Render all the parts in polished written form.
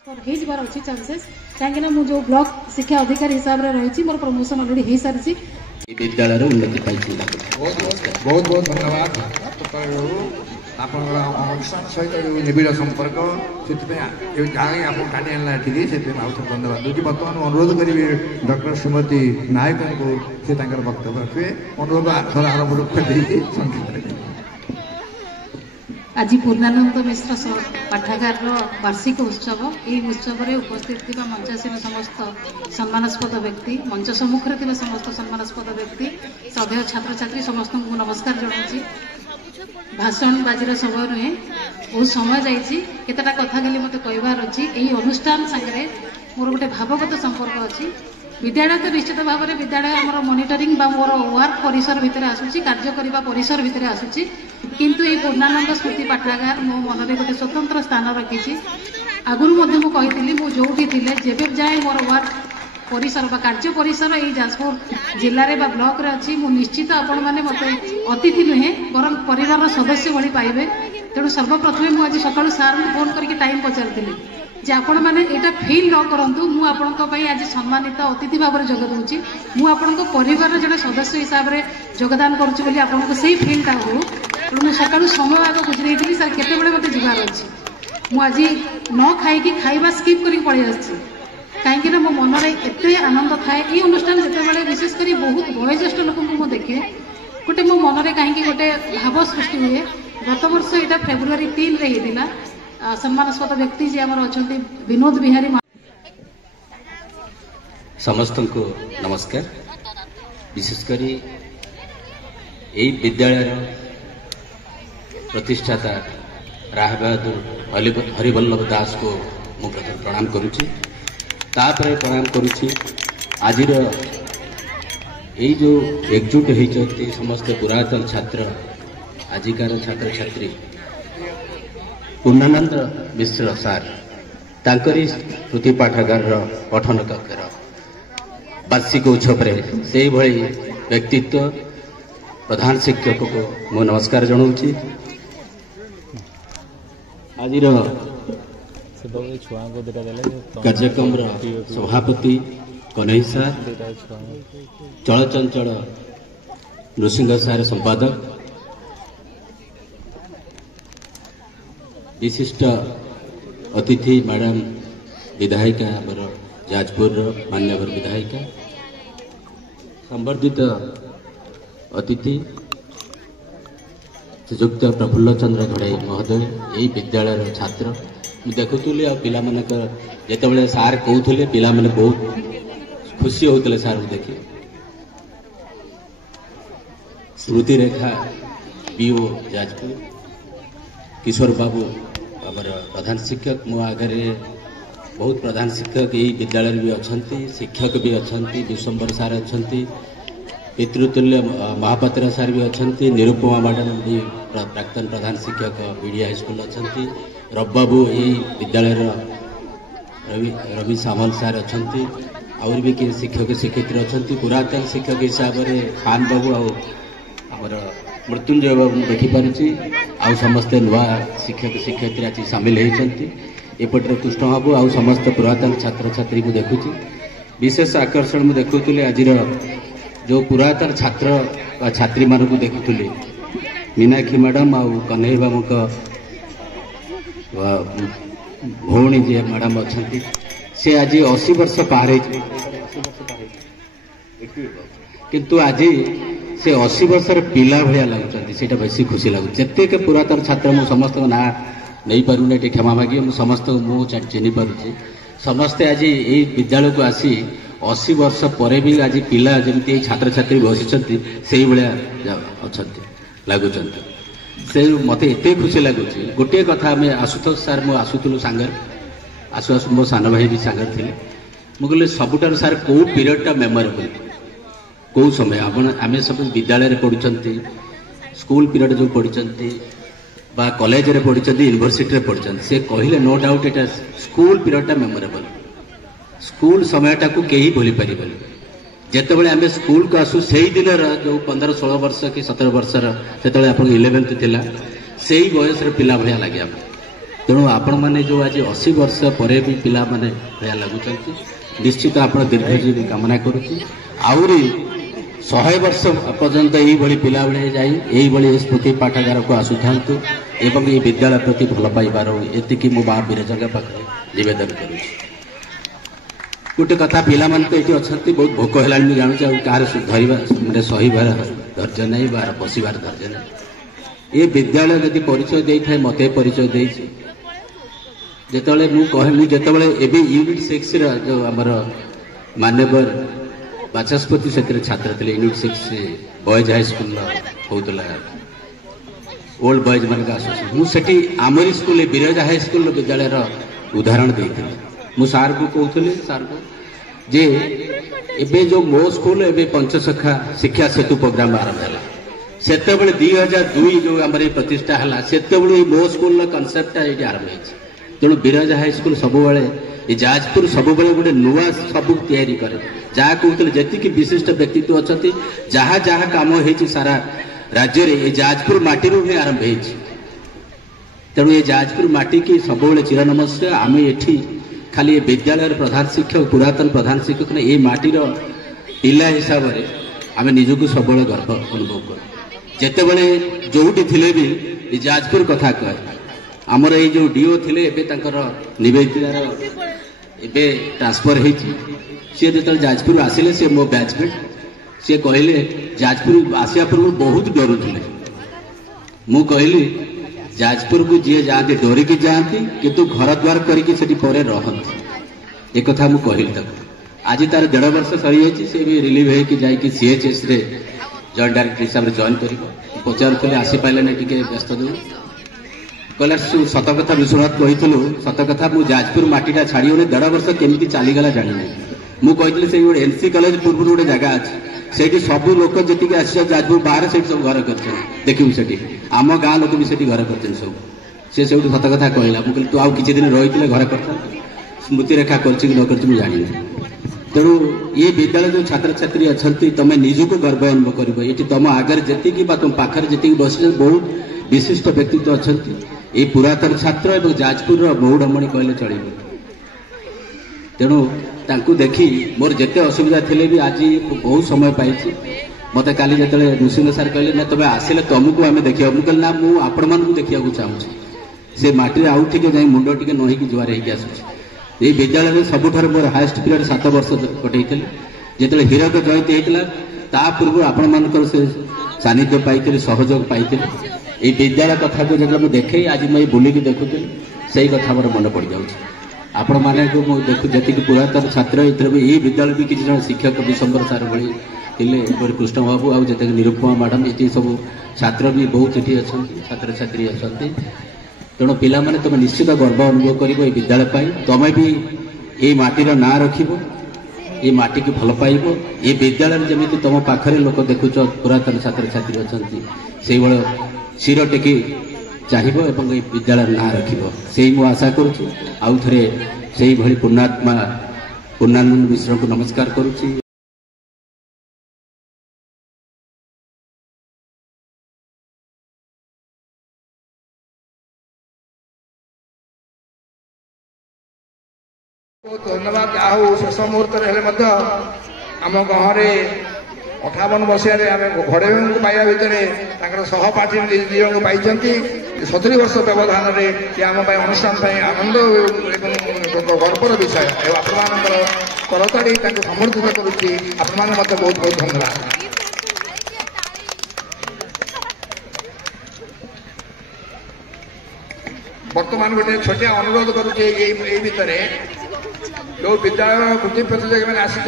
अच्छी चांसेस कहीं जो ब्लॉक शिक्षा अधिकारी हिसाब से रही मोर प्रमोशन अलरेडी हो सारी विद्यालय उन्नति बहुत बहुत धन्यवाद आप सहित निबिड़ संपर्क से आप टाणी आना ठीक से धन्यवाद दूसरी बर्तमान अनुरोध करी डॉक्टर श्रीमती नायक को से वक्तव्य रखे अनुरोध थर आरंभ संक्षिप्त आज पूर्णानंद मिश्र पाठागार वार्षिक उत्सव यही उत्सव में उपस्थित थी मंचासीन समस्त सम्मानास्पद व्यक्ति मंच सम्मुखें थी समस्त सम्मानास्पद व्यक्ति श्रद्धेय छात्र छात्री समस्त को नमस्कार जनाऊँगी भाषण बाजीर समय नुहे बहुत समय जाता कथा खाली मत कहबार अच्छी यही अनुष्ठान सागर मोर गोटे भावगत संपर्क अच्छी विद्यालय तो निश्चित भाव में विद्यालय आम मॉनिटरिंग मोर वर्क परिसर भितर आसूची कार्य करने परिसर भितर आसूची किंतु ये पूर्णानंद स्मृति पाठागार मो मन में गोटे स्वतंत्र स्थान रखी आगुरी मुझे जोटी थे जेबे जाए मोर वर्क परिसर कार्य परिसर यही जाजपुर जिले में ब्लॉक रे अच्छी निश्चित आपण मैंने मत अतिथि नुहे बर परिवार सदस्य भाई पाइबे तेणु सर्वप्रथमे मुझे सका सार फोन करके टाइम पचारि जे आपण मैंने यहाँ फिल न करूँ मुझे आज सम्मानित अतिथि भाव में जोग दूसरी मुझे परिवार जड़े सदस्य हिसाब से योगदान करुँच आपको से फिलटा हो तेणु मुझे सका समय आग बुझी सर केत मत जीवार अच्छी मुझे न खाई खाଇବା स्किप कर पलि आसी कहीं मो मन में एत आनंद थाए ये अनुष्ठान जिते विशेषकर बहुत वयोज्येष्ठ लोक देखे गोटे मो मन में कहीं गोटे भाव सृष्टि हुए गत वर्ष यहाँ फेब्रुआरी 3 रे होता सम्मानास्पद व्यक्ति जी आमर अच्छा विनोद बिहारी समस्त को नमस्कार विशेषकर यही विद्यालय प्रतिष्ठाता राय बहादुर हरिवल्लभ दास को मु प्रथम प्रणाम करुच्ची तापर प्रणाम करुच्ची आज जो एकजुट होती समस्त पुरातन छात्र आजिकार छात्र छात्री पूर्णानंद मिश्र सार तांकरी स्मृति पाठागार पठन कक्षर वार्षिक उत्सव से भली व्यक्तित्व प्रधान शिक्षक को मो नमस्कार जनाऊँगी आज कार्यक्रम सभापति कन्हई सार चलचंचल नृसिंह सार संपादक विशिष्ट अतिथि मैडम विधायिका आमर जाजपुर मान्यवर विधायिका संवर्धित अतिथि श्रीजुक्त प्रफुल्ल चंद्र घड़ाई महोदय यही विद्यालय छात्र देखुली पिला जिते सार कहते पिला बहुत खुशी होते सार देखी स्मृति रेखा पीओ जाजपुर किशोर बाबू आमर प्रधान शिक्षक मो आगे बहुत प्रधान शिक्षक यही विद्यालय भी अच्छा शिक्षक भी अच्छा विश्वंबर सार अच्छा पितृतुल्य महापात्र सार भी अच्छा निरुपमा मैडम भी प्राक्तन प्रधान शिक्षक बीडी हाईस्कूल अच्छा रबाबू यही विद्यालय रवि सामल सार अच्छा आउर भी किए शिक्षक शिक्षयित्री अच्छा पुरातन शिक्षक हिसाब से खान बाबू आमर मृत्युंजय बाबू देखिपारी आउ समस्ते नुआ शिक्षक शिक्षयित्री आज सामिल होती एपटे कृष्ण बाबू आउ समस्त पुरातन छात्र छात्री को देखुची विशेष आकर्षण मुझे देखुली आज जो पुरातन छात्र छात्री मान को देखुली मीनाक्षी मैडम आउ कन्हई बाबू भौणी जी मैडम अच्छा से आज 80 वर्ष पार किंतु आज से 80 वर्षर पिला भाया लगुच बेसी खुशी लगुच जिते पुरातन छात्र मु समस्त ना नहीं पारूनी ये क्षमा मागे मुझे समस्त मुझे चिन्ह पार्टी समस्ते आज यही विद्यालय को आसी 80 वर्ष पर भी आज पिला जमी छात्र छात्री बसी से अच्छा लगुच से मत एत खुशी लगुच गोटे कथा आम आशुतोष सार मु आसुलु सांगर आसु आसु मो सान भाई भी सांगर थे मुझे सबुठार सार कौ पीरियडटा मेमोरेबल कौ समय आम सब विद्यालय पढ़ुंट स्कूल पीरियड जो पढ़ी बा कॉलेज रे पढ़ी यूनिवर्सिटी रे पढ़ी से कहले नो डाउट एटा स्कूल पीरियडटा मेमोरेबल स्कूल समयटा को कहीं भूली पारे जितेबाला आम स्कूल को आसू से दिन जो 15-16 वर्ष कि 17 वर्षर से 11th थिला से बयस पिला भाया लगे तेणु आपण मैंने जो आज 80 वर्ष पर भी पिला माने भया लगुंट निश्चित आप दीर्घजीवी कामना करुच्ची आहरी 100 वर्ष पर्यंत यही पिला बेले जाई स्मृति पाठागार को आसुता एवं ये विद्यालय प्रति भल पाइबार एति मो माँ विरजा पाखे नवेदन करुच्ची गोटे कथा पिला मान तो ये अच्छा बहुत भोक है जानूँ कह धरवा मैंने सहीबार धैर्य नहीं बार बसबार धैर्य नहीं ये विद्यालय जदि परिचय दे था मत परिचय दे जिते मुझे यूनिट 6 जो आमर मान्यवर बाचस्पति से छात्र थे यूनिट 6 बॉयज हाई स्कूल होता ओल्ड बॉयज मान आसोसिएशन मुझे Amri school Biraja high school विद्यालय उदाहरण देती मु सार को कहूली सार को जे एबे जो मो स्कूल एबे पंचसखा शिक्षा सेतु प्रोग्राम आरंभ है से 2002 जो आम प्रतिष्ठा है से मो स्कूल कनसेप्ट ये आरंभ हो तेणु बिरजा हाई स्कूल सबुबले जाजपुर सबुबले गोटे नुआ सब तैयारी करे जहाँ कहते जी विशिष्ट व्यक्तित्व अच्छा जहाँ जहाँ कम हो सारा राज्य में जाजपुर माटी ही आरंभ हो तेणु ये जाजपुर माटी की सबुबले चिर नमस्कार आम ये खाली विद्यालय प्रधान शिक्षक पुरातन प्रधान शिक्षक ने ये माटीर पिला हिसाब से आम निजक सब गर्व अनुभव कर जिते बड़े जोटी थे भी जाजपुर कथा कहे आमर ये जो डीओ थे निवेदितार एबे ट्रांसफर सी जो जाजपुर आसिले सी मो बैचमेट सी कहले जाजपुर आसिया पूर्व बहुत डरुले मु कहली जाजपुर को जी जाती डरिकी जाती किंतु घर द्वार करके एक कथा मु कहली आज तार 1.5 वर्ष सरी सी भी रिलीव होगी सीएचएस रे जॉइंट डायरेक्टर हिसाब से जॉइन कर पचार आसी पारे ना टे व्यस्त जो कहला सत कथा विश्वनाथ कही सत कथा मु जाजपुर माटीटा छाड़ी 1.5 वर्ष केमी चलीगला जानी मुझे से एनसी कॉलेज पूर्व गोटे जगह अच्छी से सब लोक जी आस जाजपुर बाहर से सब घर कर देखू से आम गाँ लोक भी से घर कर सब सी से सत कथा कहला मुझे तू आउ कि दिन रही घर कर स्मृति रेखा कर जानी तेणु ये विद्यालय जो छात्र छात्री अच्छा तुम निजक गर्व अनुभव कर ये तुम आगे जी तुम पाखे जी बस बहुत विशिष्ट व्यक्तित्व अच्छा ये पुरातन छात्र और जाजपुर मौड़मणि कहले चलो तेणु तांकु देखी मोर जिते असुविधा थे भी आज बहुत समय पाई मत काली जो नृसिंह सार कहले ना तुम आसिले तुमको आम देखा मुझे ना मुझे आपण मानू देखा चाहूँगी से माटी आउ टे जाए मुंड टे नहींक जुआर होगी ये विद्यालय में सबुठ मोर हाएस्ट पीरियड 7 वर्ष कटई जो हीरक जयंती होता पूर्व आपण मान से सानिध्य पाई सहयोग पाई ये विद्यालय कथा को जो देखे आज मुझे बुलिकी देखुली से कथा मोर मन पड़ जाऊँ आपण मैंने देखु जी पुरातन छात्र ये विद्यालय भी किसी जन शिक्षक विशंबर सार भाई थे कृष्ण बाबू आउ जिते निरुपमा मैडम ये सब छात्र भी बहुत ये अच्छा छात्र छात्री अच्छा तेणु पिला माने तुम निश्चित गर्व अनुभव कर विद्यालय तुम्हें भी ये माटीर ना रख ये माटी की भल पाइब ये विद्यालय जमी तुम पाखे लोक देखुच पुरातन छात्र छात्री अच्छा से शिर टेकी चाहिए एवं ये विद्यालय ना रखी मु आशा करुँ आउ थे से पुण्यात्मा पूर्णानंद मिश्र को नमस्कार करुच्ची। धन्यवाद आहू शेष मुहूर्त आम गाँव 58 मसीह आम घड़े पाइबा भितर सहपाठी निज को पाई 70 वर्ष व्यवधान में आम अनुष्ठान आनंद गर्वर विषय आपण करताड़ी समर्थित करुच्ची आपण बहुत बहुत धन्यवाद। बर्तमान गोटे छोटिया अनुरोध करुचे भितर जो विद्यालय कृति प्रतियोगी मैंने आसी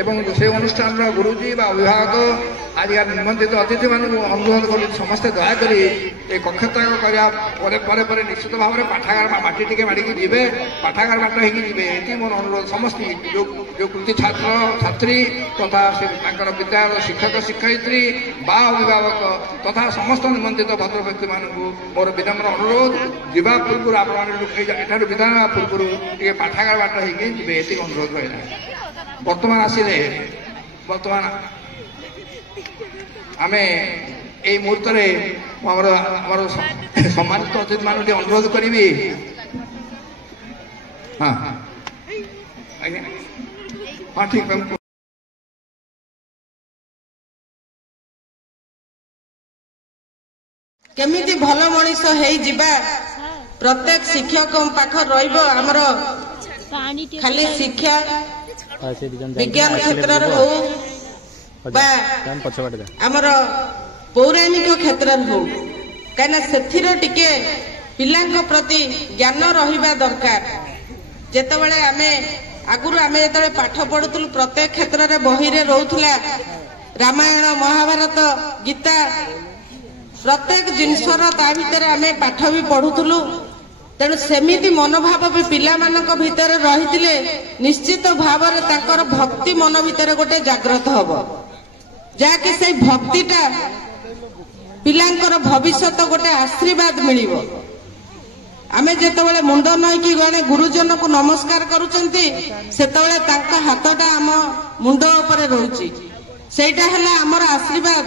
एवं से अनुष्ठान गुरुजी बा अभिभावक आज निमंत्रित अतिथि मान अनुरोध कर समस्ते दयाकोरी ये कक्षत्याग करने निश्चित भाव में पाठागार माटी टे माड़िकी जी पाठागार बाट होगी मोर अनुरोध समस्त जो कृति छात्र छात्री तथा विद्यालय शिक्षक शिक्षयित्री बा अभिभावक तथा समस्त निमंत्रित भद्र व्यक्ति मानक मोर विनम्र अनुरोध जीवा पूर्व आप विधान पूर्व टे पाठागार बाट होगी अनुरोध रहा। बर्तमान आसिले बर्तमान आमे এই মুহূর্তে আমার সম্মানিত অতিথি মানুষ অনুরোধ করি। হ্যাঁ আজ্ঞা হ্যাঁ ঠিক केमिति भल मनीष हो प्रत्येक शिक्षक पाखर रमर खाली शिक्षा विज्ञान क्षेत्र हो आमर पौराणिक क्षेत्र हो कहीं टिके पिला प्रति ज्ञान रहा दरकार जितेबाला आम आगुरी आम जो पाठ पढ़ुलु प्रत्येक क्षेत्र में बही रे रोला रामायण महाभारत गीता प्रत्येक जिनसर ता भितर आम पाठ भी पढ़ुलु तेणु सेमिति मनोभाव भी पिला मानक भितर रही निश्चित भाव में भक्ति मन भितर गोटे जागृत हम जहाँकि से भक्तिटा पिलांकर भविष्यत गोटे आशीर्वाद मिलिब आमे जेतेबेले मुंड नईकि गणे गुरुजन को नमस्कार करूचंती सेतेबेले तांका हातटा आम मुंड उपरे रहउची सेटा हला हमर आशीर्वाद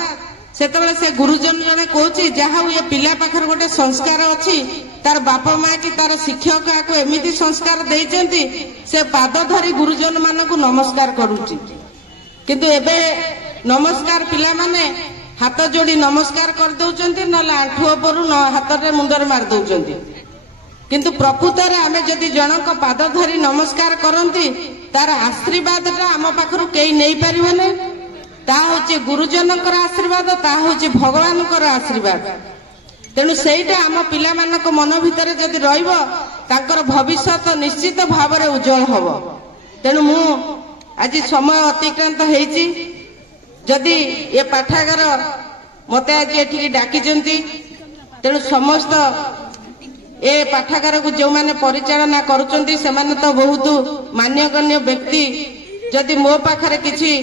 सेतेबेले से गुरुजन जने कहउची जहा ये पिला पाखर गोटे संस्कार अछि तार बापा माँ की तार शिक्षक को एमिति संस्कार देइचंती से पाद धरी गुरुजन मान को नमस्कार करूची किंतु एबे नमस्कार पिला माने हाथ जोड़ी नमस्कार कर दउचंती न आंठु उपरु न हाथ रे मुंडर मार दउचंती किंतु प्रकृत रे आमे जदि जनक पाद धरी नमस्कार करंती तार आशीर्वाद आम पाखरु केई नहीं परिबने ता होची गुरुजनकर आशीर्वाद ता होची भगवानकर आशीर्वाद तेणु सेटा आम पिला मानक मन भितर जदि रहिबो तांकर भविष्यत निश्चित भाव में उज्जवल हब तेणु मु आज समय अतिक्रांत हेची जदि ये पाठागार मते आज एठी डाकिचंती तेणु समस्त ए पाठागार को जो माने परिचालना करूचंती से माने तो बहुत मान्यगण्य व्यक्ति जदि मो पाखरे किछि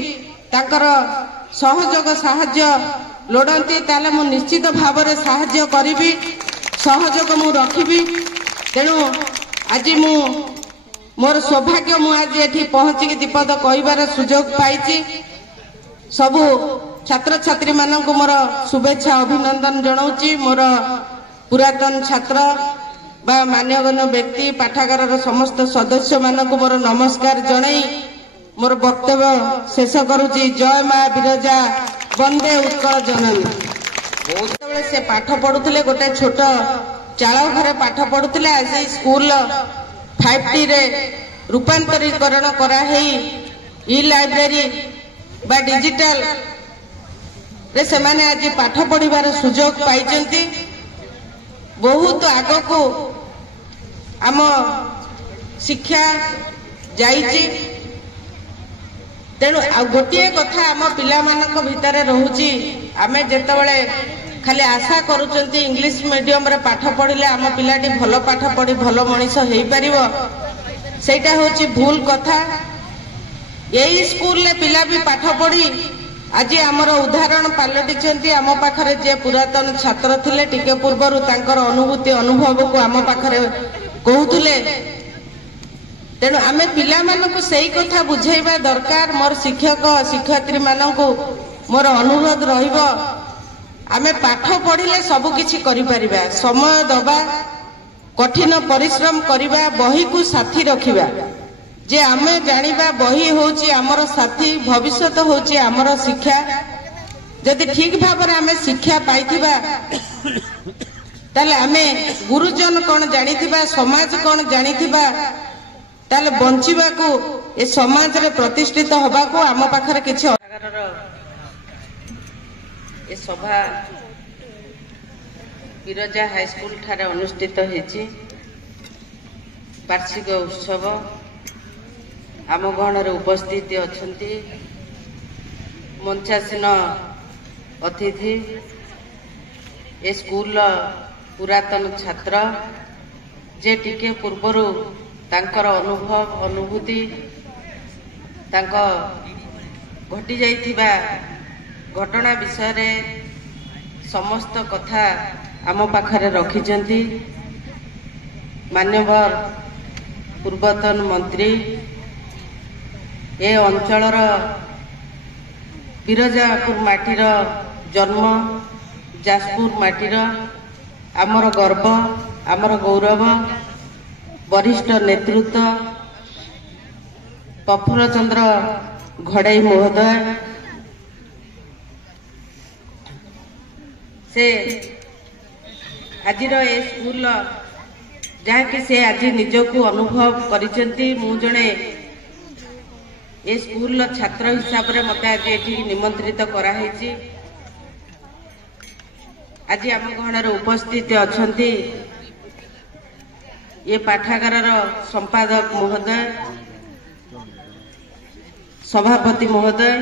ताकर सहयोग साहाय्य लोड़ती ताले मु निश्चित भाव में साहाय्य करी सहयोग मु रखिबी तेणु आज मु मोर सौभाग्य मु आज एठी पहुंची दीपद कहिबार सुजोग पाइछि सबु छात्र छात्री मानक मोर शुभेच्छा अभिनंदन जनाऊँगी मोर पुरातन छात्र बा मान्यगण्य व्यक्ति पाठागार समस्त सदस्य मानक मोर नमस्कार जनाई मोर वक्तव्य शेष करुची जय माँ विरजा वंदे उत्कल जननी से पाठ पढ़ुले गोटे छोट चाल घरे पाठ पढ़ुले आज स्कूल 5T रे रूपांतरीकरण कराई ई लाइब्रेरी बा डिजिटल रे से माने आज पाठ पढ़िबार सुजोग पाइचंती बहुत आग को आम शिक्षा जाइची तेणु गोटे कथा आम पिला मानक भितर रहुची आमे जेतेबेले खाली आशा करूचंती इंग्लिश मीडियम रे पाठ पढ़िले आम पिलाटी भल पाठ पढ़ी भल मनीष हेई परिबो सेटा होची भूल कथा यही स्कूल ले पिला भी पाठ पढ़ी आज आमर उदाहरण पलटिचंती आम पाखरे जे पुरातन छात्र थिले टिके पूर्वरु तांकर अनुभूति अनुभव को आम पाखरे कहूतुले तेणु आमे पिला मानकु सेही कथा बुझाइबा दरकार मोर शिक्षक शिक्षयित्री मानकु मोर अनुरोध रहिबो आमे पाठ पढ़िले सब किछि करि परिबा समय दबा कठिन परिश्रम करिबा बही को साथी रखिबा जे आमे जानिबा बही होची आमर साथी भविष्यत होची आमर शिक्षा जदि ठीक भाव में आमे शिक्षा पाइथिबा ताले आमे गुरुजन कौन जानिथिबा समाज कौन जानिथिबा ताले बंचिबा को ए समाज रे प्रतिष्ठित होबा को आम पाखरे किछि ए सभा विरजा हाई स्कूल ठारे अनुष्ठित हेछि वार्षिक उत्सव आम गहन उपस्थित अछंती मंचासीन अतिथि ए स्कूल पुरातन छात्र जे टिके पूर्वरु तांकर अनुभव अनुभूति तांको घटी जाइथिबा घटना विषय रे समस्त कथा आम पाखरे रखिचंती मान्यवर पूर्वतन मंत्री ए अंचलर बिरजापुर माटीर जन्म जाजपुर माटीर आमर गर्व आमर गौरव वरिष्ठ नेतृत्व प्रफुल्ल चंद्र घड़ई महोदय से आजिर ए स्कूल जहाँकि से आज निजको अनुभव करिसेंती मु जणे ए स्कूल छात्र हिसाब रे मते आज एठी निमंत्रित करा हेची। आज आम गहणार उपस्थित अछंती ये पाठागार संपादक महोदय सभापति महोदय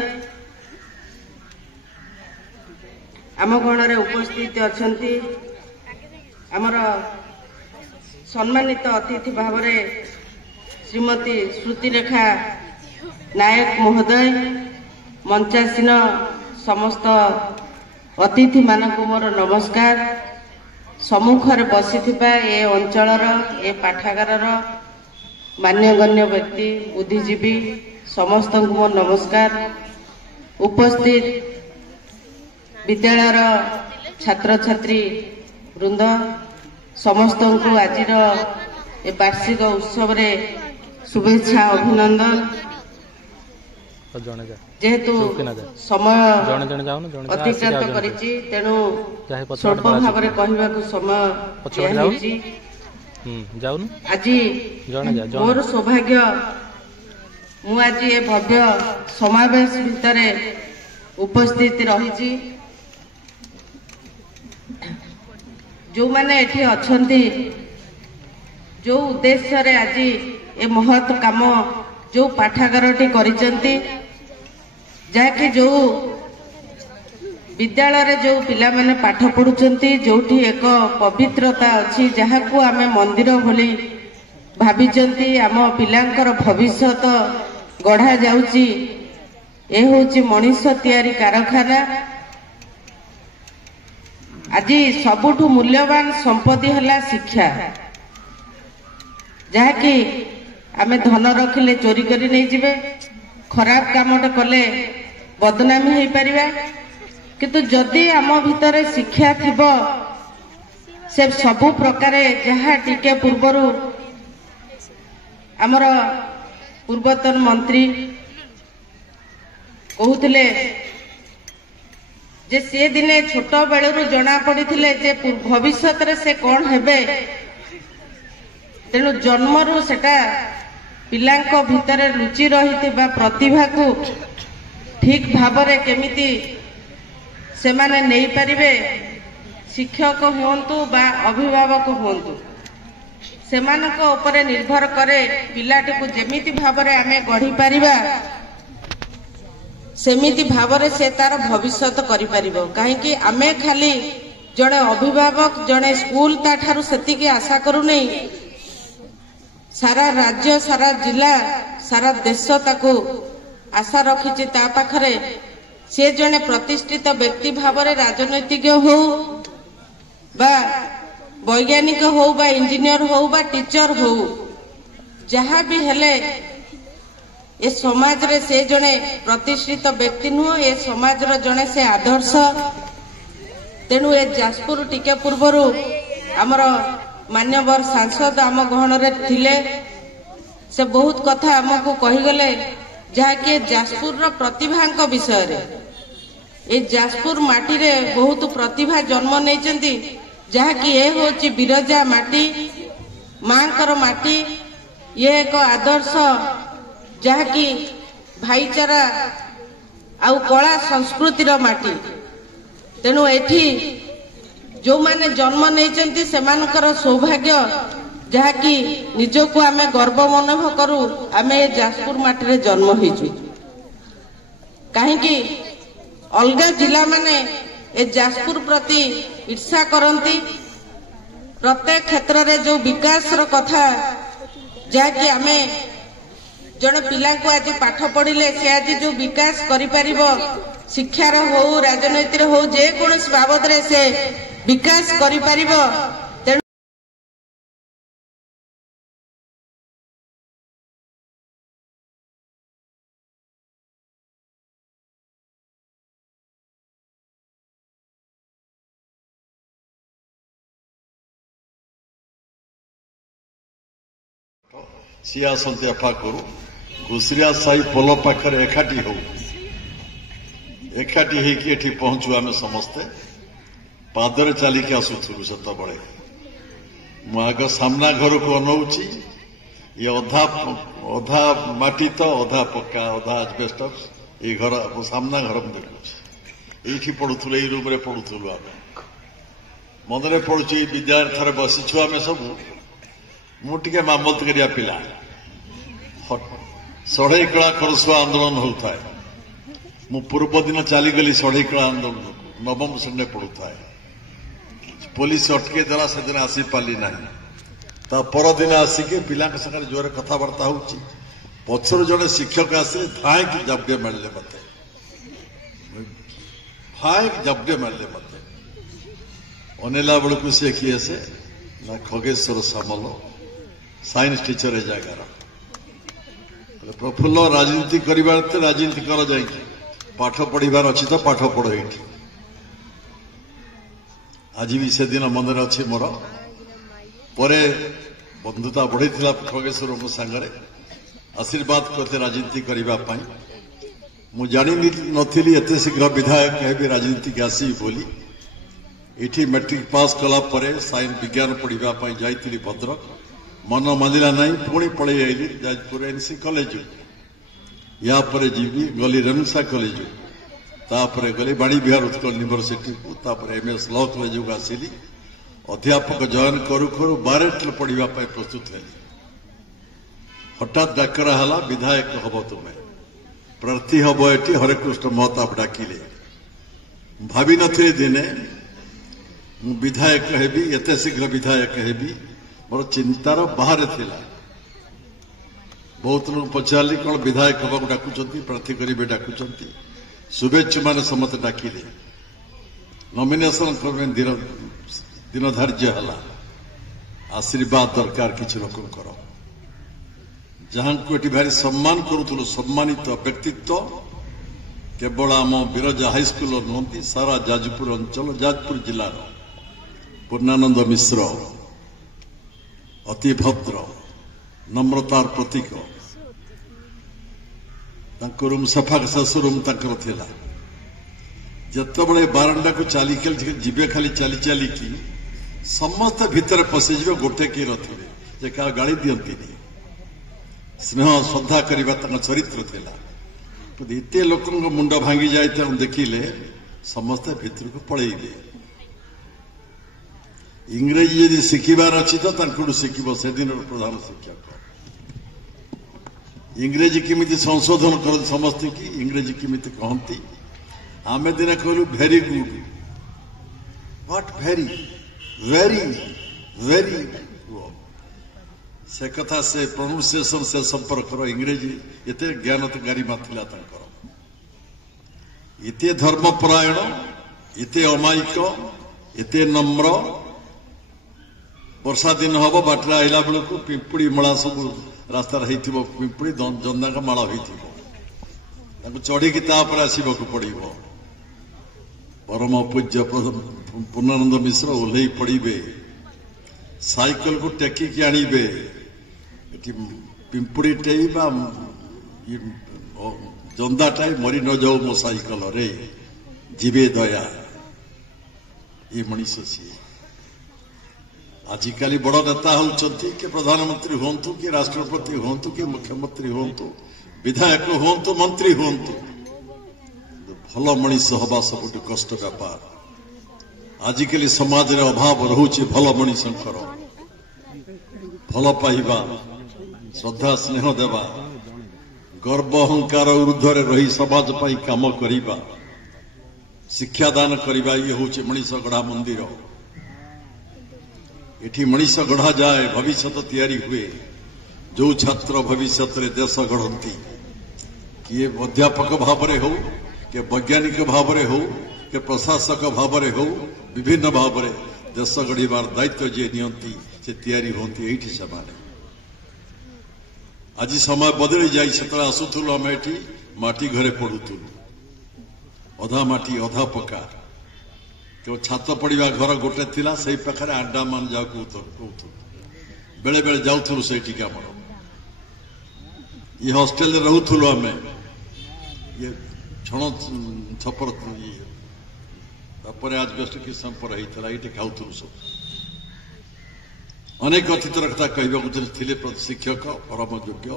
आम गहणार उपस्थित अछंती आमर सम्मानित अतिथि भाव श्रीमती श्रुतिरेखा नायक महोदय मंचासीन समस्त अतिथि मानक मोर नमस्कार। सम्मुखर बसी ए अंचलर ए पाठागार मान्यगण्य व्यक्ति बुद्धिजीवी समस्त मोर नमस्कार। उपस्थित विद्यालयर छात्र छात्री वृंद समस्त को आज वार्षिक उत्सव रे शुभेच्छा अभिनंदन। जेहेतु समय अतिक्रांत करिछि तेणु स्वल्प भाव में कहवाक समय आज मोर सौभाग्य मु आज ये भव्य समावेश भितर उपस्थित रही जो माने एठी अछंती जो उद्देश्य रे आज ए महत् काम जो पाठागारटी करिसेंती जहाँकि जो विद्यालय जो पिला माने पाठ पढ़ुचंती जोठी एक पवित्रता अच्छी जहाँ को आमे मंदिर भली भाविचंती आम पिलांकर भविष्यत गढ़ा जाउची। ए होची मनीष तैयारी कारखाना। आज सबुठु मूल्यवान संपत्ति हला शिक्षा जहाँकि आमे धन रखिले चोरी करी नहीं जिवे खराब कामटे कले बदनामी हो पारिबा किंतु जदि आम भितर शिक्षा थिबो से सबु प्रकार जहाँ टिके पूर्वरु आमर पूर्वतन मंत्री कहूतिले जे से दिने छोट बेलू जना पड़िथिले जे भविष्यत रे से कौन हेबे तेणु जन्मरू सेटा पिलांको भितर रुचि रही प्रतिभा को ठीक भाव रे केमिति से माने नहीं पारिबे शिक्षक होंतु बा अभिभावक होंतु सेमानक ऊपर निर्भर करे पिलाटी को जेमिति भाव रे आमे गढ़ी पारिबा सेमिति भाव रे से तार भविष्यत करि पारिबो। काहेकि आमे खाली जड़े अभिभावक जड़े स्कूल ता ठारू सेतिकी आशा करू नहीं सारा राज्य सारा जिला सारा देश ताकू आशा रखी ता पाखरे से जड़े प्रतिष्ठित व्यक्ति भाव रे राजनैतिक हो बा वैज्ञानिक हो बा इंजीनियर हो बा टीचर हो जहाँ भी हेले ए समाज रे से जड़े प्रतिष्ठित व्यक्ति नुह ए समाज रो जड़े से आदर्श। तेणु ए जाजपुर टिके पूर्वरु आमर मान्यवर सांसद आम गहन रे थिले से बहुत कथा आमको कहीगले जहाँकि जाजपुर रो प्रतिभा विषय रे ए जाजपुर माटी रे बहुत प्रतिभा जन्म नहीं जहाँकि ये होची बिरजा माटी मांकर माटी ये एक आदर्श जहाँकि भाईचारा आउ कला संस्कृतिर माटी। तेणु एठी जो माने जन्म नहीं सेमानकर सौभाग्य जहाँकि निजको आमे गर्व मनोभ करू आमे जाजपुर माटी रे जन्म होइछु। कहीं अलगा जिला माने ए जाजपुर प्रति ईर्षा करती प्रत्येक क्षेत्र रे जो विकास रो कथा जहाँकि आमे जड़े पिला को आज पाठ पढ़िले से आज जो विकास करि परिबो शिक्षार हो राजनीति हो जेकोसी बाबद रे से विकास करि परिबो। सी आसते एफा करू घुसरिया साई पोल पाखे एकाठी हो एकाठी होती पहुंचू आम समस्ते पादरे चलिकी आसुलु से आग सामना घर को अनौची ये अधा अधा माटी तो अधा पक्का अधा एस्बेस्टस ये घर सामना घर में देखुची ये पढ़ुल ये रूम पढ़ुलु आम मन पड़ू विद्यालय थे बसीचु आम सब मुझे मामलत करिया पिला षढ़ई कला खरसुआ आंदोलन होता है मु पूर्व दिन चलीगली षढ़ई कला आंदोलन नवम श्रेणी पढ़ुए पुलिस अटके देला से दिन आसी पाली ना ता परदिन आसिके पिला संगे जोर कथबार्ता हो पचर जड़े शिक्षक आसे धाए कि जब्डे मारे मत धाए कि जब्डे मारे मत अनेला बेलू सी किए से ना खगेश्वर सामल साइंस टीचर ए जगार प्रफुल्ल राजनीति करार राजनीति कर जा पाठ पढ़ार अच्छी तो पाठ पढ़ ये आज भी से दिन मन अच्छे मोर पर बंधुता बढ़ी खगेश्वर सांगे आशीर्वाद करते राजनीति करने मुझे जानी नी एत शीघ्र विधायक भी राजनीति की आसबी बोली इठी मैट्रिक पास कला परे साइंस विज्ञान पढ़ाई जाइली भद्रक मन मानिला नहीं पुणी पलि आईली जाजपुर एनसी कॉलेज या परे जीवी गली रेणुसा कॉलेज तापरे गली बाणी बिहार उत्कल यूनिवर्सिटी को तापरे एमएस लॉ कॉलेज को आसिली अध्यापक जॉइन करू करू बारेट पढ़ाई प्रस्तुत है हठात डाकरा हला विधायक हम तुम्हें प्रार्थी हम ये हरेकृष्ण महताब डाकिले भावी नी दिने विधायक हेबी एत शीघ्र विधायक हेबी मोर चिंतार बाहर थिला बहुत लोग पचारि कौन विधायक हवा डाकुंट प्रार्थी करेंगे डाकुंट शुभेच्छु मान समस्त डाकिले नॉमिनेशन दिन धार्य है आशीर्वाद दरकार किसी लोक जहां को ये भारी सम्मान करूँ सम्मानित व्यक्तित्व केवल आम बिरजा हाईस्कल नुहति सारा जाजपुर अंचल जाजपुर जिलार पूर्णानंद मिश्र अति भद्र नम्रतार प्रतीक रूम सफा शेष रूम थिला जिते बारंडा को चली जीवे खाली चली चलिकी समस्त भितर पशिजे गोटे किए रे क्या गाड़ी दिंती स्नेह श्रद्धा करने चरित्र थिला एत लोक मुंड भांगी जाए देखिले समस्ते भितर को पलैबे इंग्रेजी यदि शिखबार अच्छी तो शिखब से दिन प्रधान शिक्षक इंग्रेजी किमिति संशोधन कर समस्त की इंग्रेजी किमिति कहती आमे दिन कहलु very good what very very very से कथा से प्रोनाउंसिएशन से संपर्क इंग्रेजी एते ज्ञान तो गारिमा थिला एते धर्मपरायण एते अमायिक एते नम्र वर्षा दिन हम बाटर आईला बेलू पिंपुड़ी मला सब रास्तार पिंपुड़ी जंदाक माड़ हो चढ़ी आसवाक पड़ो परम पूज्य पूर्णानंद मिश्र ओह्ल पड़े साइकल को टेकिकी आणवे पिंपुड़ी टे जंदाटाई मरी न जाऊ मो साइकल रे जीवे दया ये मनीष सी आजिकल बड़ नेता होती कि प्रधानमंत्री हूँ कि राष्ट्रपति हूँ कि मुख्यमंत्री हूँ विधायक हूँ मंत्री हूँ भल मनीष हवा सब कष्ट व्यापार आजिकल समाज रे अभाव रोचे भल मनीषंकर भल पाइबा श्रद्धा स्नेह देवा गर्व अहंकार ऊर्ध्वर रही समाज पाई काम करिबा शिक्षादान करवा ये हूँ मनीष गढ़ा मंदिर एठी मनीष गढ़ा जाए भविष्य तैयारी हुए जो छात्र भविष्य देश गढ़ती किए अध्यापक भाव हो कि वैज्ञानिक भाव हो कि प्रशासक भाव हो विभिन्न भाव देश गढ़ार दायित्व जी नियंती से तैयारी होती ये से आज समय बदली जाए से आसुलु आम ये माटी घरे पढ़ुलु अधा माटी अधा पक्का तो छात पड़ा घर गोटे थिला से पाखे आंडामान जाऊ कहूँ बेले बेले जाऊँ से आमर ये हॉस्टेल रहूलु आम ये छण छपर आजबेस्ट कि पर होता ये खाऊलु सब अनेक अतीतर कथा कहवाक शिक्षक परम योग्य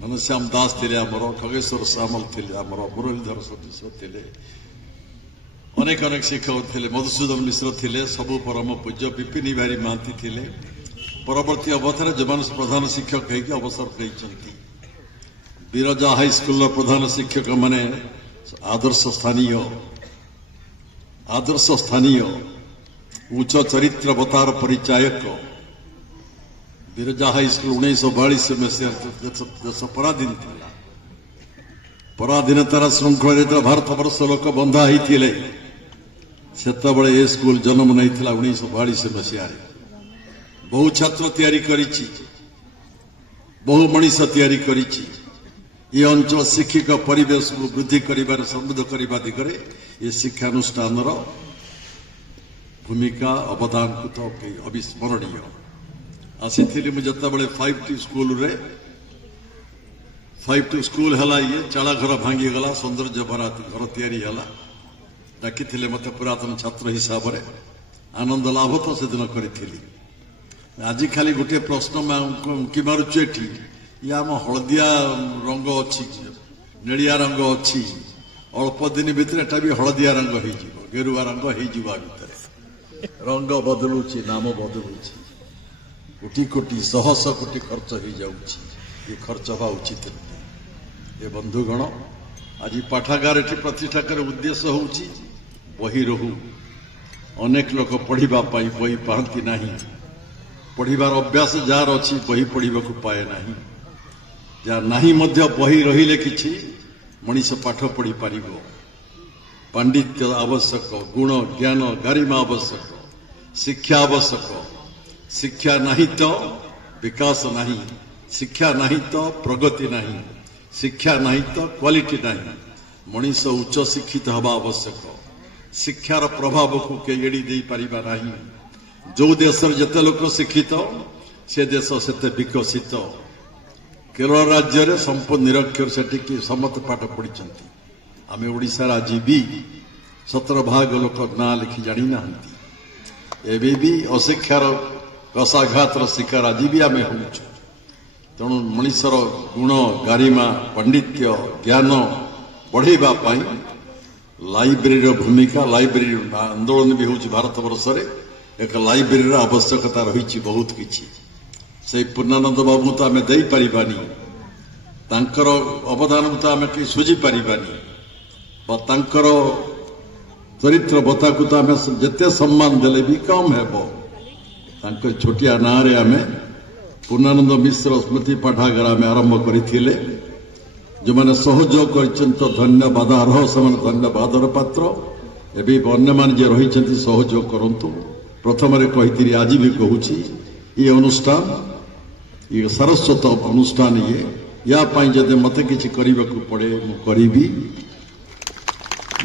घनश्याम दास थे आमर खगेश्वर सामल थे आमर मुरलीधर मिश्र थे अनेक अनेक शिक्षक थे मधुसूदन मिश्र थे सबू परम पूज्य विपिन बिहारी महांती थे परवर्ती अवधान जो प्रधान शिक्षक होगी अवसर पाई बिरजा हाईस्कूल प्रधान शिक्षक माने आदर्श स्थानीय उच्च चरित्रवतार परिचायक बिरजा हाईस्कूल 1942 मसीह देश पराधीन था पराधीनतार श्रृंखला भारत वर्ष लोक बंधा होते से स्कूल जन्म नहीं 1942 मसीह बहु छात्र तैयारी करिछि बहु मनीष तैयारी करिछि ये अंचल शिक्षिक परिवेश को वृद्धि कर समृद्ध करने दिगरे ये शिक्षानुष्ठान भूमिका अवदान को तो अविस्मरणीय आसी मुझे 5T स्कूल है ये चाला घर भांगीगला सौंदर्य भरा घर या डाकी मत पुरातन छात्र हिसाब से आनंद लाभ तो से दिन करी आज खाली गोटे प्रश्न कि मारुचु एठी या आम हलदिया रंग अच्छी नेड़िया रंग अच्छी अल्प दिन भितर एटा भी हलदिया रंग हो गेरुआ रंग हो रंग बदलुची नाम बदलुची कोटी कोटी शह शह कोटी खर्च हो जाऊँगी ये खर्च हवा उचित ये बंधुगण आज पाठागार एटी प्रतिष्ठा कर उद्देश्य होउची बही रहू अनेक लोक पढ़ाई बही पाती नहीं पढ़ार अभ्यास जार अच्छी बही पढ़ा पाए ना जहाँ नहीं बही रहिले किछि मनीष पाठ पढ़ी पार पांडित्य आवश्यक गुण ज्ञान गारिमा आवश्यक शिक्षा आवश्यक शिक्षा नहीं तो विकास नहीं शिक्षा नहीं तो प्रगति नहीं शिक्षा नहीं तो क्वालिटी नहीं मनीष उच्च शिक्षित हवा आवश्यक शिक्षार प्रभाव को के एड़ी दे पारिबा नहीं जो देश जिते लोक शिक्षित से देश से विकसित केरल राज्य में संपूर्ण निरक्षर से समस्त पाठ पढ़ी आम ओडिशार आज भी 17 भाग लोक ना लिखि जानी ना एवं भी अशिक्षार रसाघातर शिकार आज भी आम हो तेणु मनीषर गुण गारिमा पांडित्य ज्ञान बढ़ावा लाइब्रेरी भूमिका लाइब्रेरी आंदोलन भी हो भारत वर्ष एक लाइब्रेरी आवश्यकता रही बहुत किछि से पूर्णानंद बाबू तो आम दे पारिबानी तांकर अवदान तो आम कहीं सुझी पारिबानी तांकर चरित्रवता को तो आम जिते सम्मान देले भी कम है छोटिया ना आम पूर्णानंद मिश्र स्मृति पाठागार आम आरंभ करथिले जो मैंने सहयोग कर धन्यवाद अर्ह से धन्यवादर पात्र एवं अन्य मान जे रही सहयोग करंतु प्रथम कही आज भी कहूँ ये अनुष्ठान ये सारस्वत अनुष्ठान ये या जदि मत किसी करने को पड़े मु करी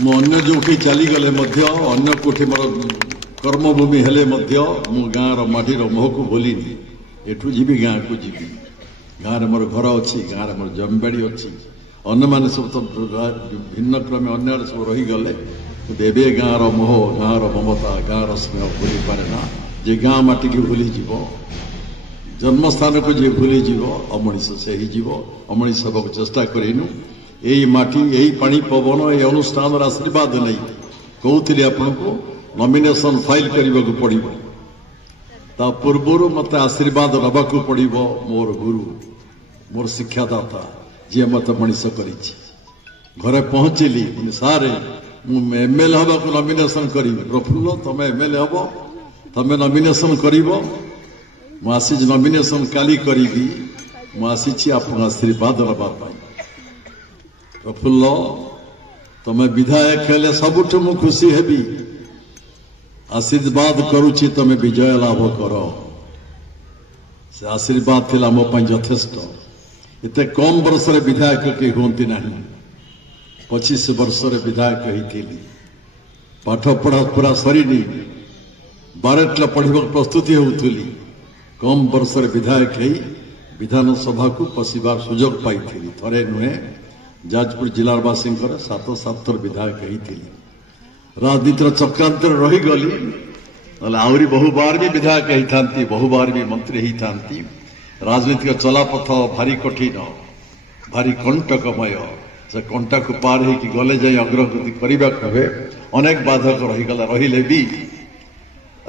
मुझे जो चलीगले अन्य कोठी मोर कर्मभूमि हेले मु गाँव माटीर मोह को भूलिनी एठू जी गाँ को जी गाँव मोर घर अच्छी गाँव मोर जमीबाड़ी अच्छी अन्य मैंने सब तो भिन्न क्रमे अन्य सब रहीगले एवं गाँव मोह गाँव ममता गाँव स्नेह भूली पारे ना जे गाँ माटी की भूली जीव जन्मस्थान को जी भूली जीव अमनीष से ही जीव अमनीष हवा चेष्टा करूँ यही माटी यही पानी पवन ये अनुष्ठान आशीर्वाद नहीं कहते आपन को नॉमिनेशन फाइल करने को पड़ो ता पूर्वर मत आशीर्वाद नवाक पड़ो मोर गुरु मोर शिक्षादाता जी मत मनीष कर घरे पहुँचली सारे एमएलए हवा को नॉमिनेशन करी प्रफुल्ल तुम एमएलए हम तुम नॉमिनेशन कर आसी नॉमिनेशन काली करी मुझी आप आशीर्वाद नापी प्रफुल्ल तुम विधायक हेले सबुठ मु खुशी हेबी आशीर्वाद करुची तुम विजय लाभ कर से आशीर्वाद थिला मो पई यथेष्ट एते कम वर्ष रे विधायक के होंती नहीं 25 वर्ष रे विधायक होती पाठ पढ़ा पूरा सरीनी 12 पढ़ा प्रस्तुति होती कम वर्ष रे विधायक विधानसभा को पशिबार सुजोग पाई थरे नुहे जाजपुर जिलावासी 7 थर विधायक होती राजनीतिर चक्रांत रहीगली आहरी बहुबार भी विधायक होता बहुबार भी मंत्री होता राजनीतिक चलापथ भारी कठिन भारी कंटकमय से कंटा को पार हो गले जाए अग्रगति करने हुए अनेक बाधक रहीगला रहिले भी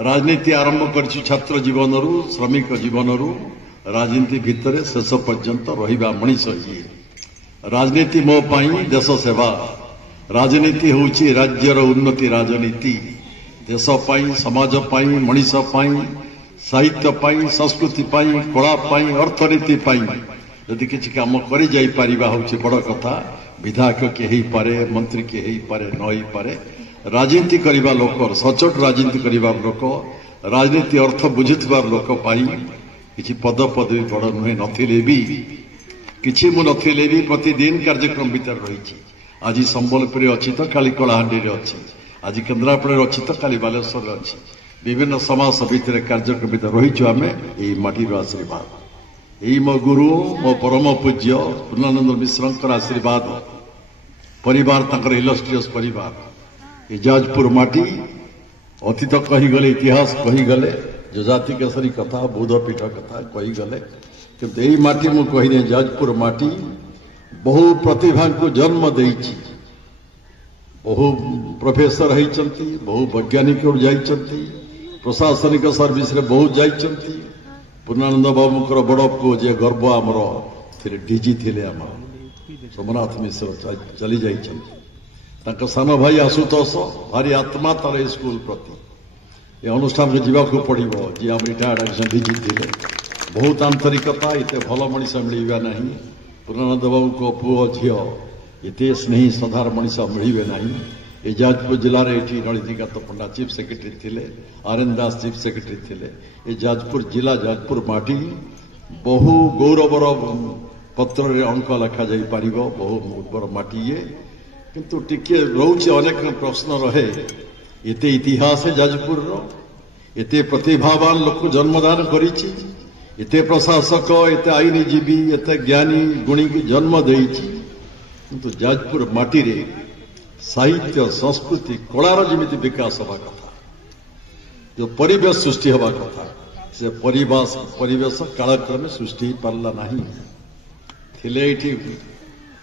राजनीति आरंभ कर छात्र जीवन रु श्रमिक जीवन रु राजनीति भितर शेष पर्यंत रहिबा मनीष ये राजनीति मो पाई देश सेवा राजनीति होची राज्यर उन्नति राजनीति देश पाई समाज पाई मनीष पाई साहित्य पाई संस्कृति पाई कला पाई अर्थनीति पाई यदि किसी काम करि जाई परिबा होची बड़ कथा विधायक के ही पारे मंत्री के ही पारे न ही पारे राजनीति करबा लोक सचोट राजनीति करबा लोक राजनीति अर्थ बुझुथिबार लोक पाई किछि पद पदवी बड़ नुहे नथिले भी किछि मु नथिले भी प्रतिदिन कार्यक्रम भीतर रही आज संबलपुर अच्छी तो काली कलाहांडी अच्छी आज केन्द्रापड़ा अच्छी तो काली बालेश्वर अच्छी विभिन्न समाज भितर कार्यक्रम भीतर रही आम यही माटीर आशीर्वाद यही मो गुरु मो परम पूज्य पूर्णानंद मिश्र आशीर्वाद परिवार तंकर इलस्ट्रियस परिवार ये जाजपुर माटी अतीत कहीगले इतिहास कहीगले जो जाति केसरी कथा बौद्ध पीठ कथा कहीगले किंतु यही माटी मु कहीने जाजपुर माटी बहु प्रतिभा को जन्म देइछि बहु प्रोफेसर होइचंती बहु वैज्ञानिक जाइचंती प्रशासनिक सर्विस रे बहुत जाइचंती पूर्णानंद बाबूकर बड़ पुओ जे गर्व आमर थे डीजी थिले आमर सोमनाथ मिश्र चली जाइचंती तांका सान भाई आशुतोष भारी आत्मा तार स्कूल प्रति ये अनुष्ठान में जावाक पड़ो जी आम रिटायर्ड डीजी थिले बहुत आंतरिकता इतने भल मनीष मिलवा ना पूर्णानंद बाबू को पुओ झील एत स्नेही सधार मनीष मिलवे ना ये जाजपुर जिले में ये नलिनीकांत पंडा चीफ सेक्रेटरी थिले आरएन दास चीफ सेक्रेटरी थिले ये जाजपुर जिला जाजपुर माटी बहु गौरवर पत्र अंक लिखा जा पार बहु उर्वर माटी ये किंतु टिके रोचे अनेक प्रश्न रहे एत इतिहास जाजपुर एत प्रतिभावान लोक जन्मदान करिछि एते प्रशासक एते आईनजीवी एते ज्ञानी गुणी की जन्म देइछि किंतु जाजपुर माटी रे साहित्य संस्कृति कलार जमिति विकास हवा कथा जो परिवेश सृष्टि हवा कथा से परिवेश कालक्रमे सृष्टि पारला नहीं थिले एठी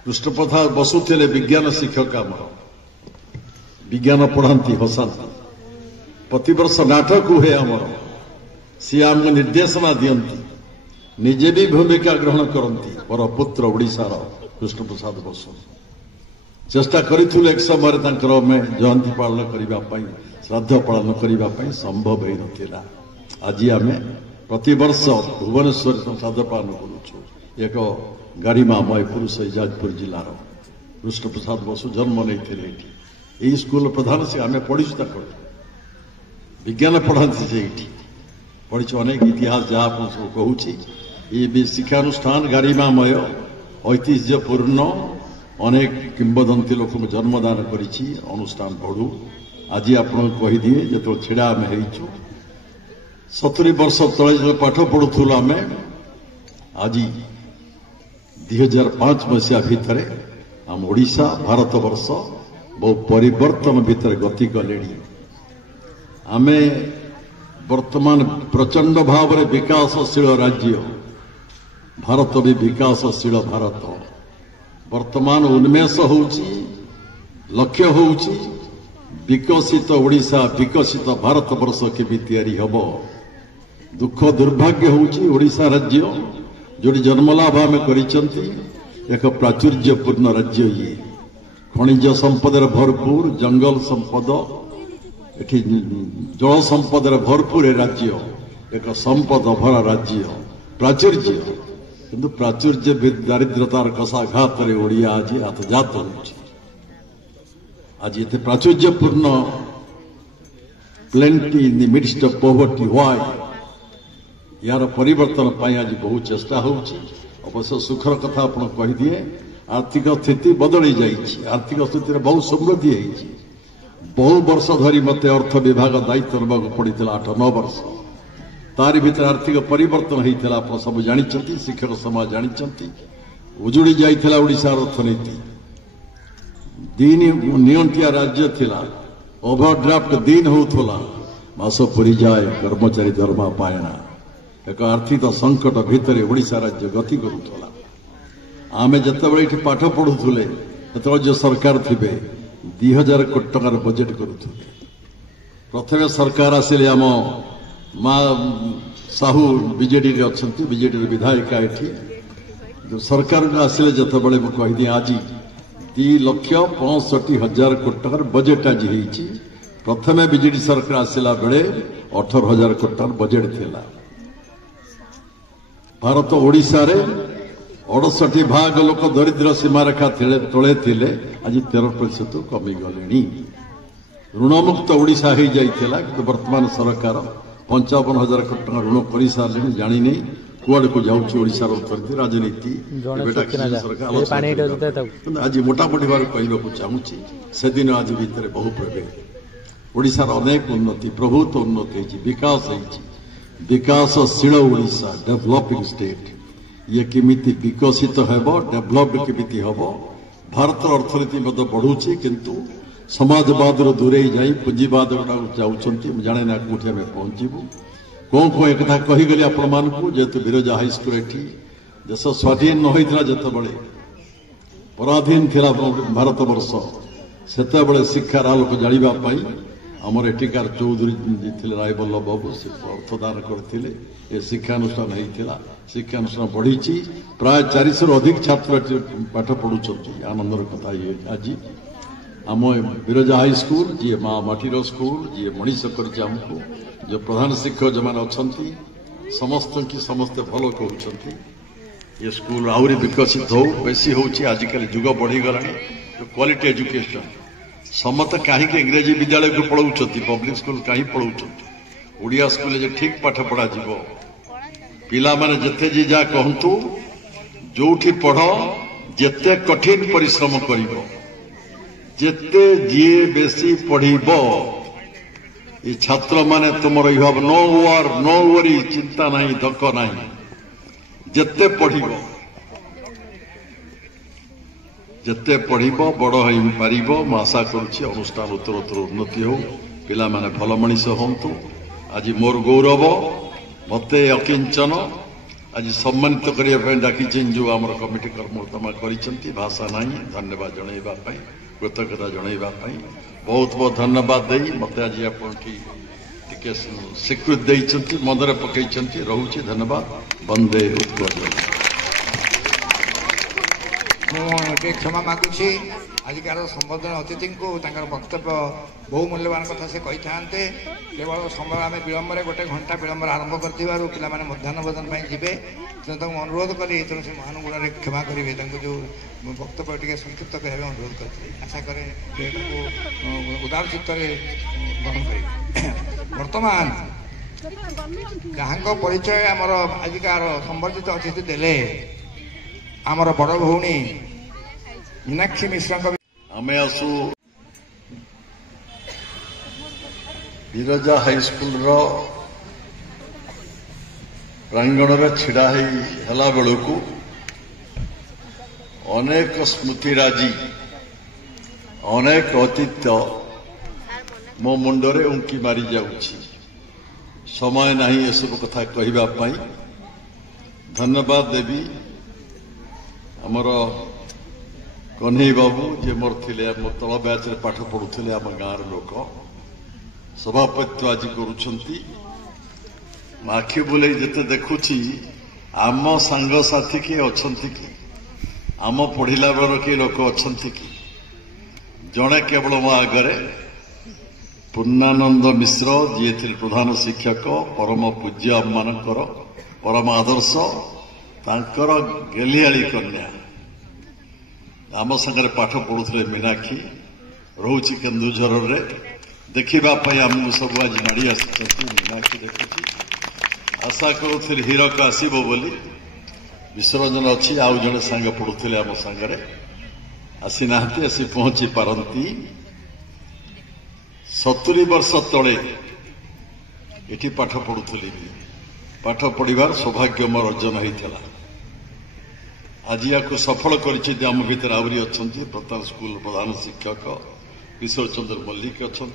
कृष्णप्रसाद बसु थिले विज्ञान शिक्षक आमर विज्ञान पढ़ाती हसाती प्रतिवर्ष नाटक हुए आमर सी आमको निर्देशना दियंती निजे भी भूमिका ग्रहण करती मोर पुत्र ओडिशार कृष्णप्रसाद बसु चेष्टा करिथुले एक समय में जयंती पालन करने श्राद्ध पालन करने संभव हो नथिला आज आम प्रतिवर्ष भुवनेश्वर श्राद्ध पालन करुछु एक गारिमामय पुरुष जाजपुर जिलार कृष्णप्रसाद बसु जन्म नहीं यही स्कूल प्रधान से आम पढ़ीचु विज्ञान पढ़ाती से पढ़ी अनेक इतिहास जहाँ सब कहूँ ये भी शिक्षानुष्ठान गारिमामय ऐतिह्यपूर्ण अनेक किंबदंती लोक जन्मदान करिछि अनुष्ठान पढ़ू आज आपन कही दिए जो छिड़ा आम हो 70 वर्ष तले जो पाठ पढ़ुल आम आज 2005 मसीहा भितर आम ओडिशा भारत वर्ष बहु परिवर्तन भितर गति कले आम वर्तमान प्रचंड भाव में विकासशील राज्य भारत भी विकासशील भारत वर्तमान उन्मेष होउची लक्ष्य होउची विकसित ओडिशा विकसित भारत वर्ष केमी तैयारी हबो दुख दुर्भाग्य होउची ओडिशा राज्य जोड़ी जन्मलाभ आम करिसंती एक प्राचुर्यपूर्ण राज्य ये खनिज संपदर भरपूर जंगल संपद एठी जल संपदर भरपूर राज्य एक संपद भरा राज्य प्राचुर्य किंतु प्राचुर्य दारिद्रतार कषाघात ओडिया आज आतजात हो आज ये प्राचुर्यपूर्ण plenty in the midst of poverty why यार परिवर्तन पाई आज बहुत चेष्टा होवश्य सुखर कथा आप कही दिए आर्थिक स्थिति बदली जाइए आर्थिक स्थिति बहुत समृद्धि होती बहु वर्ष धरी मत अर्थ विभाग दायित्व नेबाक पड़ा 8-9 वर्ष तारि भितर आर्थिक परिवर्तन होता आप सब जानते शिक्षक समाज जानते उजुड़ी जाइथिला ओडिशार अर्थनीति दिन नियंटिया राज्य थिला ओभरड्राफ्ट दिन होउथला मास पुरी जाए कर्मचारी दरमा पाएना एक आर्थिक संकट भितर ओडिशा राज्य गति करुथला आमे जतबे इठी पाठ पढुथुले ततबे जो सरकार थिबे 2000 कोटी टकार बजेट करुथुले प्रथमे सरकार आसिले आम मा साहू बीजेडी रे अछंती बीजेडी रे विधायिका एठी जो सरकार को आसिले जतबे मु कहि दी आज 2,65,000 कोटी टकार बजेट आज होईची प्रथमे बीजेडी सरकार आसिला बेले 18,000 कोटी टकार बजेट थिला भारत ओडिशा रे 68 भाग लोक दरिद्र सीमारेखा तले थिले आज 13% कमी गले ऋणमुक्त ओडिशा हो जाइथिला कि वर्तमान सरकार 55,000 कोटी टका ऋण कर सारे जानी नहीं कुआड़ को जाऊँ ओडिशार अर्थनीति राजनीति सरकार आज मोटामोटी भाव कहवाक चाहूँगी से दिन आज भितर बहु प्रभेद ओडिशार अनेक उन्नति प्रभुत उन्नति विकास विकासशील ओडिशा डेभलपिंग स्टेट ये किमिति विकसित हेब डेभलप्ड किमिति हेब भारत अर्थनीति बढ़ुची किंतु समाजवाद दूरे जाई पुंजीवाद जाऊँगी जाने ना कौटी आम पहुंचबू कौन कौन एक कहीगली आपण मान जेहेतु बिरजा हाईस्कूल एठी देश स्वाधीन न होता जितेबले पराधीन थिला भारत वर्ष सेतेबले शिक्षार आलोक जावाई आमर एटिकार चौधरी थे रायबल्लभ बाबू से अर्थदान करते शिक्षानुष्ठान होता शिक्षानुष्ठान बढ़ी प्राय 400 अधिक छात्र पाठ पढ़ुं आनंदर कथा ये आज आम बिरजा हाईस्कूल जी माँ माटीर स्कूल जी मनीष करमको जो प्रधान शिक्षक जो मैंने अच्छा समस्त की समस्ते भल कहते ये स्कूल आहरी विकसित हो बेसी होजिकल जुग बढ़ीगला जो क्वालिटी एजुकेशन समस्त कहीं इंग्रेजी विद्यालय को पढ़ाऊँ पब्लिक स्कूल कहीं पढ़ाऊँ ओडिया स्कूल ठीक पाठ पढ़ा जीव पिला माने जेते जी जा कहतु जोठी पढ़ जेते कठिन परिश्रम करिवो जेते जी बेसी पढ़िब ये छात्र माने तुमर यू हैव नो वरी चिंता नहीं धक नहीं जेते पढ़िब जेते पढ़िब बड़ हो पारिब मैं आशा करुच्ची अनुष्ठान उत्तरोत्तर उन्नति हो पिला माने भल मनीष हंतु आज मोर गौरव मते अकिंचन आज सम्मानित करने डाकी जो आम कमिटी कर्मकर्ता कर भाषा नहीं धन्यवाद जनवाई कृतज्ञता जनवाई बहुत बहुत धन्यवाद दे मत आज आप स्वीकृति देती मनरे पकई रोचे धन्यवाद वंदे उत्कल मुझे क्षमा मागुची आजिकार संबोधन अतिथि को वक्तव्य बहु मूल्यवान कथा से कही था केवल समय आम विलम्बर गोटे घंटा विलम्बर आरंभ कर पे मध्याह्न भोजन जी तेणु अनुरोध कली तेणु से महान गुण क्षमा करेंगे जो वक्तव्य टे संक्षिप्त कहने अनुरोध करते आशा करें उदार चित्त ग्रहण करेंगे वर्तमान जहाँ परिचय आमर आजिकार संबर्धित अतिथि देले आमर बड़ भौणी मीनाक्षी मिश्र आमे आसु बिरजा हाईस्कूल प्रांगण में छिड़ा है बेलू अनेक स्मृतिराजी अनेक अतीत मो मुंडरे उंकी मारी जाउछि समय नहीं ये सब कथा कहवाई धन्यवाद देवी आमर कन्हई बाबू जे मोर थे मोर तल बैच पाठ पढ़ुले आम गाँव लोक सभापति आज करुँच आखि बुले जिते देखुची आम सांगसाथी किए अच्छा कि आम पढ़ला बेल किए लोक अच्छा कि जड़े केवल मो आगे पूर्णानंद मिश्र जी थे प्रधान शिक्षक परम पूज्य आम मानकर परम आदर्श तांकर गेलियाली कन्या आम सागर पाठ पढ़ुले मीनाक्षी रोचे केन्दुझर रे देखापी आमको सब आज माड़ी आसी मीनाक्षी देखुची आशा करुଥିଲି हीरक आसब बोली विसर्जन अच्छी आउ जड़े सांग पढ़ुले आम सांगे आसी ना आसी पहुंची पारती 70 वर्ष तले ये पाठ पढ़ुली पाठ पढ़िबार सौभाग्य मोर अर्जन होता। आज या सफल कर आम भर आहरी अच्छा प्रधान स्कूल प्रधान शिक्षक किशोर चंद्र मल्लिक अच्छा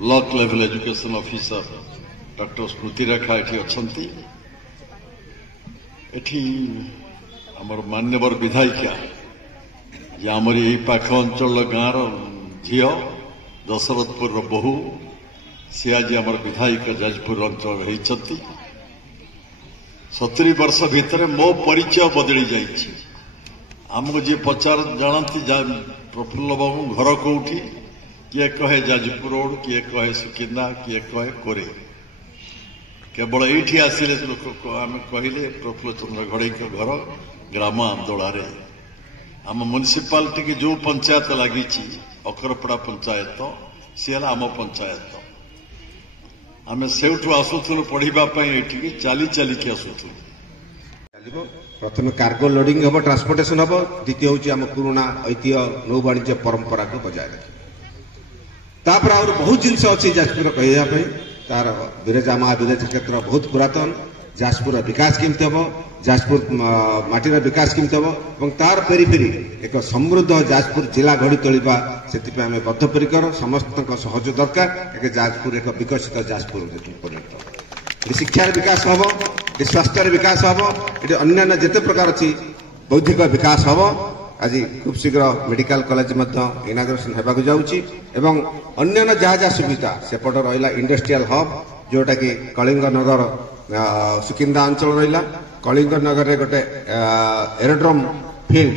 block level education officer doctor Smruti Rekha ये अच्छा आमर मान्यवर विधायिका जे आमर यही पाख अंचल गाँव झील दशरथपुर बहु सी आज आमर विधायक जाजपुर अंचल होती। 70 वर्ष भितर मो परिचय बदली जाइए। आमको जी पचार जानती प्रफुल्ल बाबू घर कौटी किए कहे जाजपुर रोड किए कहे सुकिंदा किए कहे कोरे केवल ये आसिले लोक आम कहले प्रफुल्ल चंद्र घड़ई घर ग्राम आंदोलन आम म्युनिसिपालिटी की जो पंचायत लगी अखरपड़ा पंचायत सी है आम पंचायत आम से आसुलु पढ़ापी ये चली चलिकी आसुलु। प्रथम कार्गो लोडिंग हम ट्रांसपोर्टेशन हम द्वितीय हूँ आम पुराणा ऐतिह्य नौ वाणिज्य परंपरा को बजाय रखा आहुरी बहुत जिनस अच्छी जाजपुर कहवाई तार बिरजा माँ बिरजा क्षेत्र बहुत पुरातन जाजपुर विकास केमती हम जाजपुर माटीर विकास केमती हम तार पेरीफेरी एक समृद्ध जाजपुर जिला गढ़ी तोलिबा से आम बद्धपरिकर समस्त सहयोग दरकार एक जाजपुर एक विकसित जाजपुर परिणत शिक्षार विकास हम ये स्वास्थ्य विकास हम ये अन्य जिते प्रकार अच्छी बौद्धिक विकास हम आज खूब शीघ्र मेडिकल कॉलेज इनाग्रेशन होगा जाऊँगी अन्य जहाँ जहाँ सुविधा सेपट रहा इंडस्ट्रियल हब जोटा कि कलिंग नगर सुकिंदा अंचल रहा कलिंग नगर में गोटे एरोड्रोम फील्ड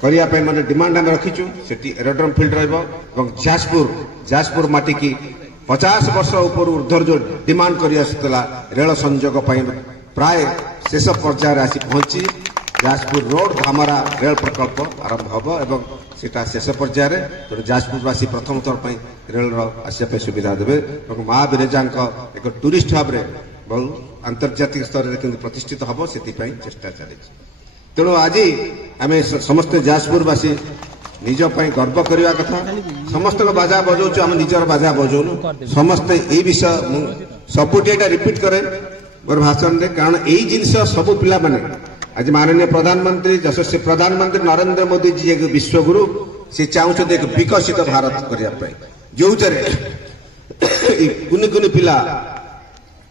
करने माने डिमांड आम रखीचु से एरोड्रोम फील्ड जाजपुर माटी की 50 वर्ष ऊपर ऊर्धर जो डिमांड कर रेल संजोग प्राय शेष पर्यायर आसी पहुंची जाजपुर रोड धामरा रेल प्रकल्प आरंभ हम एवं सीटा शेष पर्यायर तेणु जाजपुरवासी प्रथम थर पर रेल आसपा सुविधा देवे माँ बिरजा एक टूरिस्ट हब रे बहुत आंतर्जातिक स्तर में प्रतिष्ठित हम से चेष्टा चली तेणु आज आम समस्ते जाजपुरवासी निज गर्व करने कथा समस्त बाजा बजाऊ आम निजर बाजा बजाऊनु समस्ते ये विषय सबुटी रिपीट करे मोर भाषण में कारण यही जिनस सब पिला माने आज माननीय प्रधानमंत्री यशस्वी प्रधानमंत्री नरेंद्र मोदी जी एक विश्वगुरु से चाहते एक विकसित भारत करने जो कुनि कुनि पिला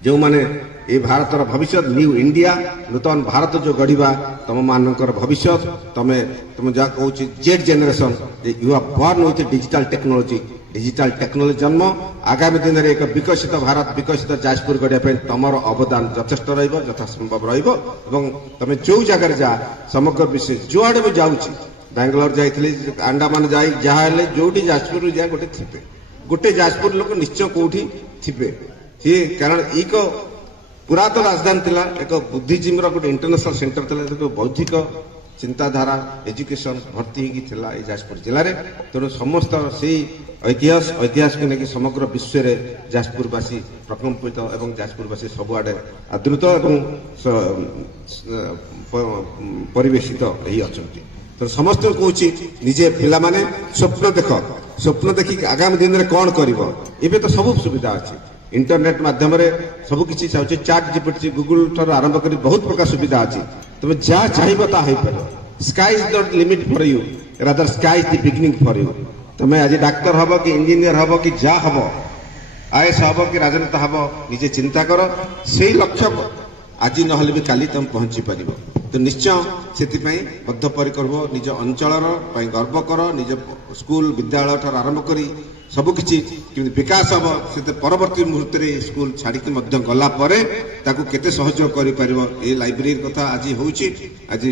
जो माने ये भारतर भविष्य न्यू इंडिया नूतन भारत जो गढ़ा तुम मानकर भविष्य तुम जहाँ कहूँ Z generation you are born with digital technology जन्म आगामी दिन में एक विकसित भारत विकसित जाजपुर गढ़ा तुम अवदान यथेष्ट रथासंभव रमें जो जगार जा समग्र विषय जो आड़े भी जाऊँगी बेंगलोर जाइए अंडमान जा जहाँ जो जाजपुर जा गोटे जाजपुर लोक निश्चय कौटी थे कारण एक पुरातन राजधानी थिला एक बुद्धिजीवी गोटे इंटरनेशनल सेंटर थिला एक बौद्धिक चिंताधारा एजुकेशन भर्ती होगी जाजपुर जिले में तेणु समस्त से इतिहास को लेकिन समग्र विश्व में जाजपुरवासी प्रकम्पित और जाजपुरवासी सबुआडे आदृत परिवेशित अच्छा तो समस्त कहूँ निजे पिला माने स्वप्न देखी आगामी दिन में कौन कर तो सब सुविधा अच्छी इंटरनेट माध्यम सबकि चाहूँ चैट जीपीटी गूगल ठार आरंभ कर बहुत प्रकार सुविधा अच्छी तुम जहाँ चाहिए sky is not limit for you rather sky is the beginning for you तुम्हें आज डाक्तर हम कि इंजीनियर हम कि जहाँ हम आईएएस हम कि राजनेता हम निजे चिंता कर से लक्ष्य आज ना भी काली तुम पहुंची पार तो निश्चय से बद्धपरिकर हो निज अंचल गर्व कर निज स्कूल विद्यालय ठार आरंभ कर सबकि विकास हम से परवर्ती मुहूर्त में स्कूल छाड़ी गला केते सहयोग कर लाइब्रेरी कथा आज हूँ आज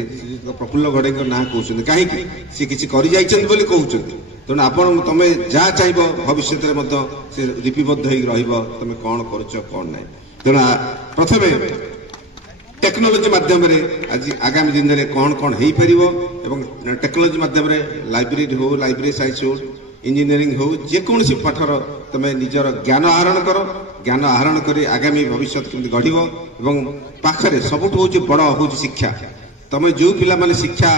प्रफुल्ल घड़ई ना कहते कहीं सी किसी कहते तेणु आपण तुम जहाँ चाहिए भविष्य में से लिपिबद्ध तुम कौन कर ना तेणु प्रथम टेक्नोलोजी माध्यम आज आगामी दिन में कौन कौन हो पार टेक्नोलोजी माध्यम लाइब्रेरी हो लाइब्रेरी साइंस हो इंजीनियरिंग हो जेकोसी पाठर तुम निजर ज्ञान आहरण कर ज्ञान आहरण कर आगामी भविष्य केमती गढ़ पाखे सबुठ हूँ बड़ हूँ शिक्षा तुम जो पिला माने शिक्षा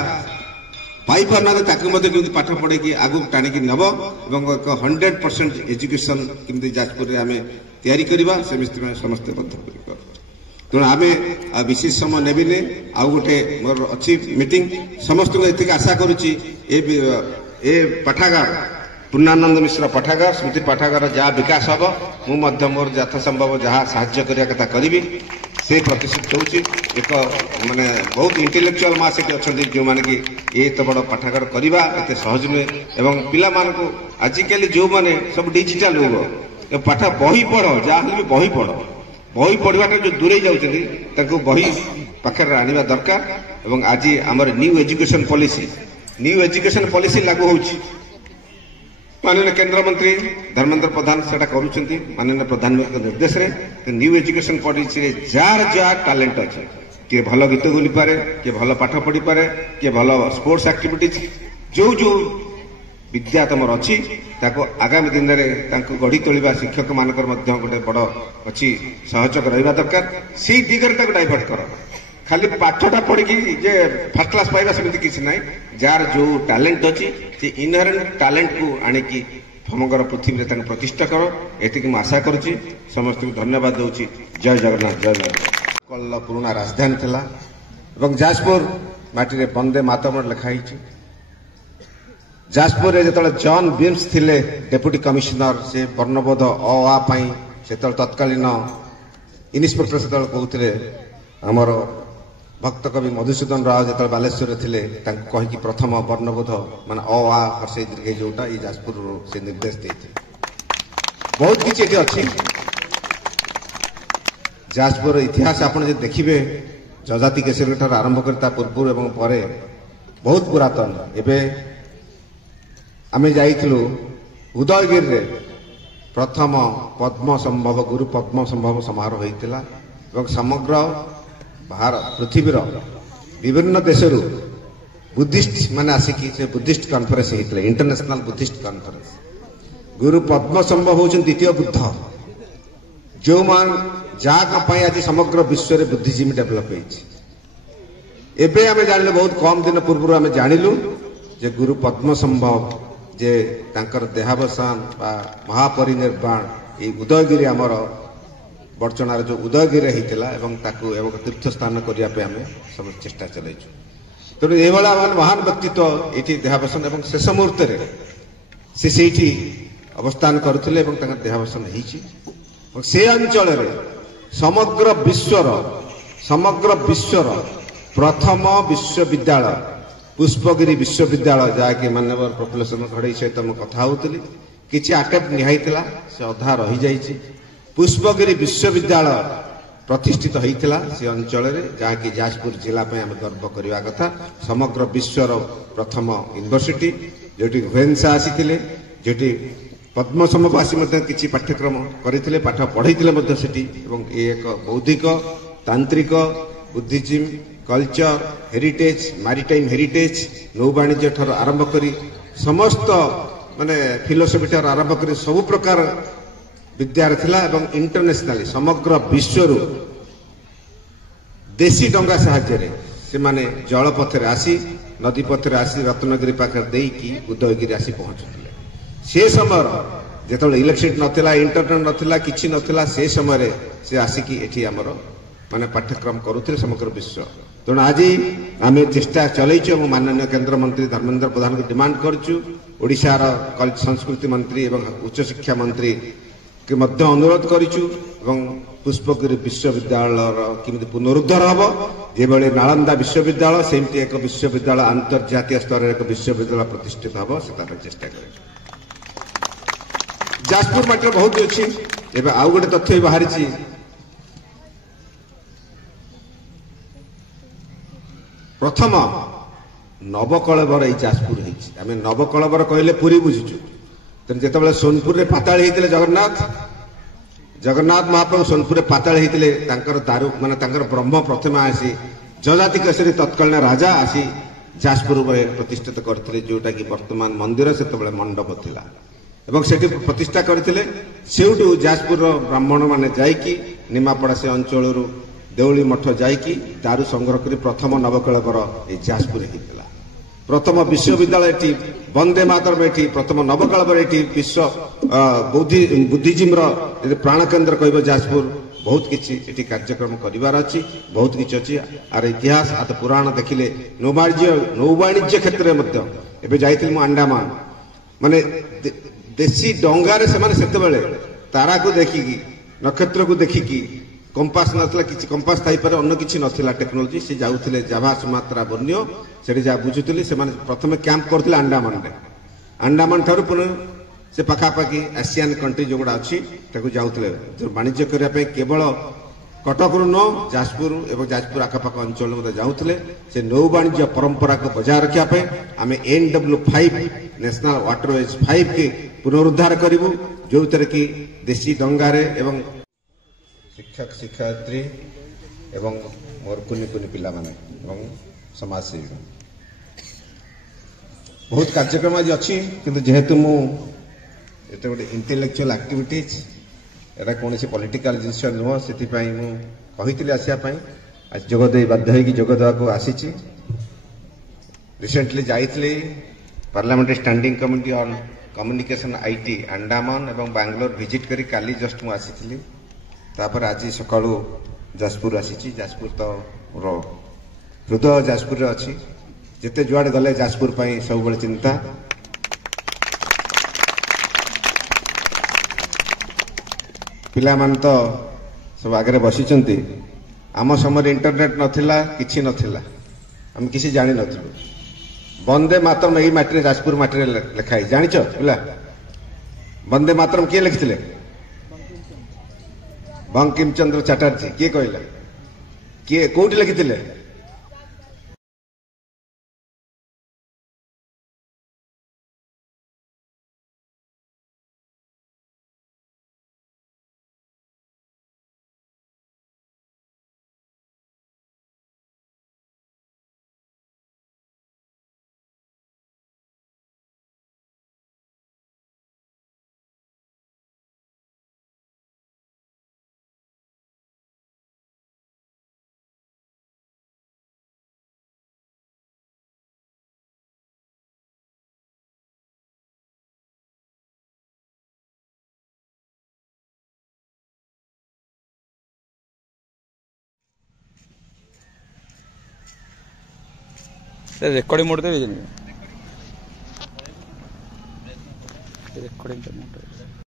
पाइपारना ताकि मध्य केमती पाठ पढ़ेकी आगु टाणिकी नब एवं 100% एजुकेशन केमती जाजपुर रे आमे तैयारी करबा से समस्त बद्धपरिकर तेणु आम विशेष समय नेबिने आउ गोटे मोर अच्छी मीटिंग समस्त को एतिक आशा करुच्ची ए पाठागार पूर्णानंद मिश्र पाठागार स्मृति पाठागार जहाँ विकास हम मुझे मोर यथासंभव जहाँ साहाय्य करने कथा करी से प्रतिशत दूसरी एक माने बहुत इंटेलेक्चुअल माँ से अच्छा जो मैंने कि ये तो बड़ पाठागार करवा एत सहज नुहे एवं पिला आजिकल जो मैंने सब डिजिटल युग पाठ बही पढ़ जहाँ भी बही पढ़ बही पढ़वाटा जो दूरे जाऊँ बही पाखे आने दरकार एवं आज आमर न्यू एजुकेशन पॉलिसी लागू होची माननीय केंद्र मंत्री धर्मेंद्र प्रधान से करुँच माननीय प्रधानमंत्री निर्देश रे न्यू एजुकेशन पॉलिसी रे जार जार टैलेंट अच्छे किए भल गीत बोली पारे किए भल पाठ पढ़ी पारे किए भल स्पोर्ट्स एक्टिविटीज जो जो विद्या तुम अच्छी आगामी दिन में गढ़ी तोलिबा शिक्षक मानकर गोटे बड़ अच्छी सहयोग रहा दरकार से दिगरे डाइवर्ट कर खाली पाठटा पढ़ी जे फर्स्ट क्लास पाइबा सेमती किसी ना जार जो टैलेंट अच्छी से इनहेरेंट टैलेंट को आनिकी समग्र पृथ्वी में प्रतिष्ठा कर एतिक आशा करुच्ची समस्त को धन्यवाद दूची। जय जगन्नाथ जय जगन्नाथ पुराना राजधानी थिला एवं जाजपुर माटी रे वंदे मातरम लिखाई जाजपुर जो जॉन बिम्स थिले डेप्यूटी कमिशनर से वर्णबोध अ आ पाई से तत्कालीन इन्स्पेक्टर से कहते आमर भक्त कवि मधुसूदन राव जो बालेश्वर थे कहीकि प्रथम वर्णबोध मान अ आ हर्षे दीर्घ जोटा ये जाजपुर से निर्देश देते बहुत किसी अच्छी जाजपुर इतिहास आप देखिए जजाति केसरी ठार आरंभ करता पूर्व एवं परे बहुत पुरातन एवं आमे जाइथिलु उदयगिरी रे प्रथम पद्म संभव गुरु पद्म संभव समारोह होइतिला एवं समग्र भारत पृथ्वीर विभिन्न देशरू बुद्धिस्ट माने आसिकी से बुद्धिस्ट कॉन्फ्रेंस होइतिला इंटरनेशनल बुद्धिस्ट कॉन्फ्रेंस गुरु पद्म संभव होउछन द्वितीय बुद्ध जो मान जाका पई आज समग्र विश्व रे बुद्धिज्म डेवलप होइछि एबे आमे जानिले बहुत कम दिन पूर्व आमे जानिलु जे गुरु पद्म संभव जे तांकर देहावसान बा महापरिनिर्वाण ये उदयगिरी आमर बर्चनार जो उदयगिरी होता एवं ताकू एवं तीर्थ स्थान करने आम सब चेष्टा चलैछु तेणु ये महान व्यक्तित्व ये देहावसान एवं शेष मुहूर्त से अवस्थान करुले देहावसान से अंचल समग्र विश्वर प्रथम विश्वविद्यालय पुष्पगिरी विश्वविद्यालय जहाँकि माननीय प्रोफेसर घड़ई सहित मुझे कथा होती किसी आटेम्प्ट निहाईला से अधा रही जाइए पुष्पगिरी विश्वविद्यालय प्रतिष्ठित होता से अंचल जहाँकि जाजपुर जिला आम गर्व करने कथा समग्र विश्वर प्रथम यूनिवर्सिटी जोटी हुएन्सा आसी जोटी पद्म संभव आसी किसी पाठ्यक्रम करते पाठ पढ़े एक बौद्धिक तांत्रिक Buddhism culture heritage maritime heritage नौ वाणिज्य ठार आरंभ करी समस्त माने फिलोसफी ठार आरंभ करी सब प्रकार विद्यार थिला एवं इंटरनेशनली समग्र विश्व देशी डंगा साहाय्य से माने जल पथरे आसी नदी पथरे आसी रत्नगिरी पाखे देकी उदयगिरी आसी पहुंचुले से समय जो इलेक्ट्रिसिटी नथिला इंटरनेट नथिला किछि नथिला से समय से आसिकी एठी हमर माने पाठ्यक्रम करुଥିଲେ समग्र विश्व तेणु आज आम चेष्टा चलैछु माननीय केंद्र मंत्री धर्मेंद्र प्रधान को डिमांड करछु ओडिशार संस्कृति मंत्री एवं उच्च शिक्षा मंत्री के मध्य अनुरोध करिछु एवं पुष्पगिरी विश्वविद्यालय किमिति पुनरुद्धार हबो जेबळे नालंदा विश्वविद्यालय सेमती एक विश्वविद्यालय अंतर्जातीय स्तर एक विश्वविद्यालय प्रतिष्ठित हबो सेता चेष्टा करिछु जाजपुर मात्र बहुत अच्छी एवं आउ गोटे तथ्य बाहरी प्रथम नवकलेवर ये जाजपुर आम नवकलेवर कहले पुरी बुझुचु तेणु जिते सोनपुर में पाताल होते जगन्नाथ महाप्रभु सोनपुर में पाताल होते दारू माने ब्रह्म प्रथम आसी जजाति केसरी तत्कालीन राजा आसी जाजपुर प्रतिष्ठित करते जोटा कि वर्तमान मंदिर से मंडप थिला एवं सेठी प्रतिष्ठा करते सेउटू जाजपुर ब्राह्मण माने जाइकी निमापड़ा से अंचल देउली मठ जाइकी दारू संग्रह कर प्रथम नवकलेवर ये जाजपुर होता प्रथम विश्वविद्यालय एटी वंदे मातरम एटी प्रथम नवकलवर एटी विश्व बुद्धिजीम प्राण केन्द्र कह जाजपुर बहुत किसी एटी कार्यक्रम करार अच्छी बहुत किसी अच्छी आर इतिहास आत पुराण देखिले नौवाणिज्य क्षेत्र में जाइए अंडमान माने देशी डंगारे से तारा को देखिकी नक्षत्र को देखिकी कंपास नथला किछि कंपास थाई पारे अन्य किछि नथिला टेक्नोलॉजी से जाउथिले जाभा सुमात्रा बोर्नियो सेठी जा बुझुथिले से माने प्रथमे कैंप करथिले अंडमान ठारू पुनः से पाखापाखि एशियन कंट्री जोगुड़ा अच्छी ताकू जाउथिले जो वाणिज्य करबा पे केवल कटक न जाजपुर एवं जाजपुर आखपाख अंचल में जाउथिले से नौ वाणिज्य परंपरा को बजाय रखा पे आमे NW5 नेशनल वाटरवेज 5 के पुनरुद्धार करिवु जो तरह की देशी डंगारे एवं शिक्षक शिक्षयित्री एवं मोर कुनि कुनि पिला माने एवं समाजसेवी बहुत कार्यक्रम आज अच्छी किंतु जेहेतु मु एते गोटे इंटेलेक्चुअल एक्टिविटीज एटा कौन पॉलिटिकल जिनस नुह से मुझे आसिया आज जोगदे बाध्य होगी जोगदेवा को आसी रिसेंटली जाइए parliamentary standing committee on communication IT Andaman एवं बैंगलोर विजिट करी काली जस्ट मु आसी तापर आज सकाळू जाजपुर आसी जाजपुर तो मोर हृदय जाजपुर अच्छी जिते जुआड़े गले जाजपुर पाई सब बड़े चिंता पिला मान तो सब आगे बसी आम समय इंटरनेट नथिला किछि नथिला हम किसी जानी नथिलु वंदे मातरम यही माटी जाजपुर माटी लिखाई जानिछ पिला वंदे मातरम किए लिखिथिले बंकिम चंद्र चटर्जी किए कहला किए कोठी लिखिथिले रेकॉर्डिंग मोड रेकॉर्डिंग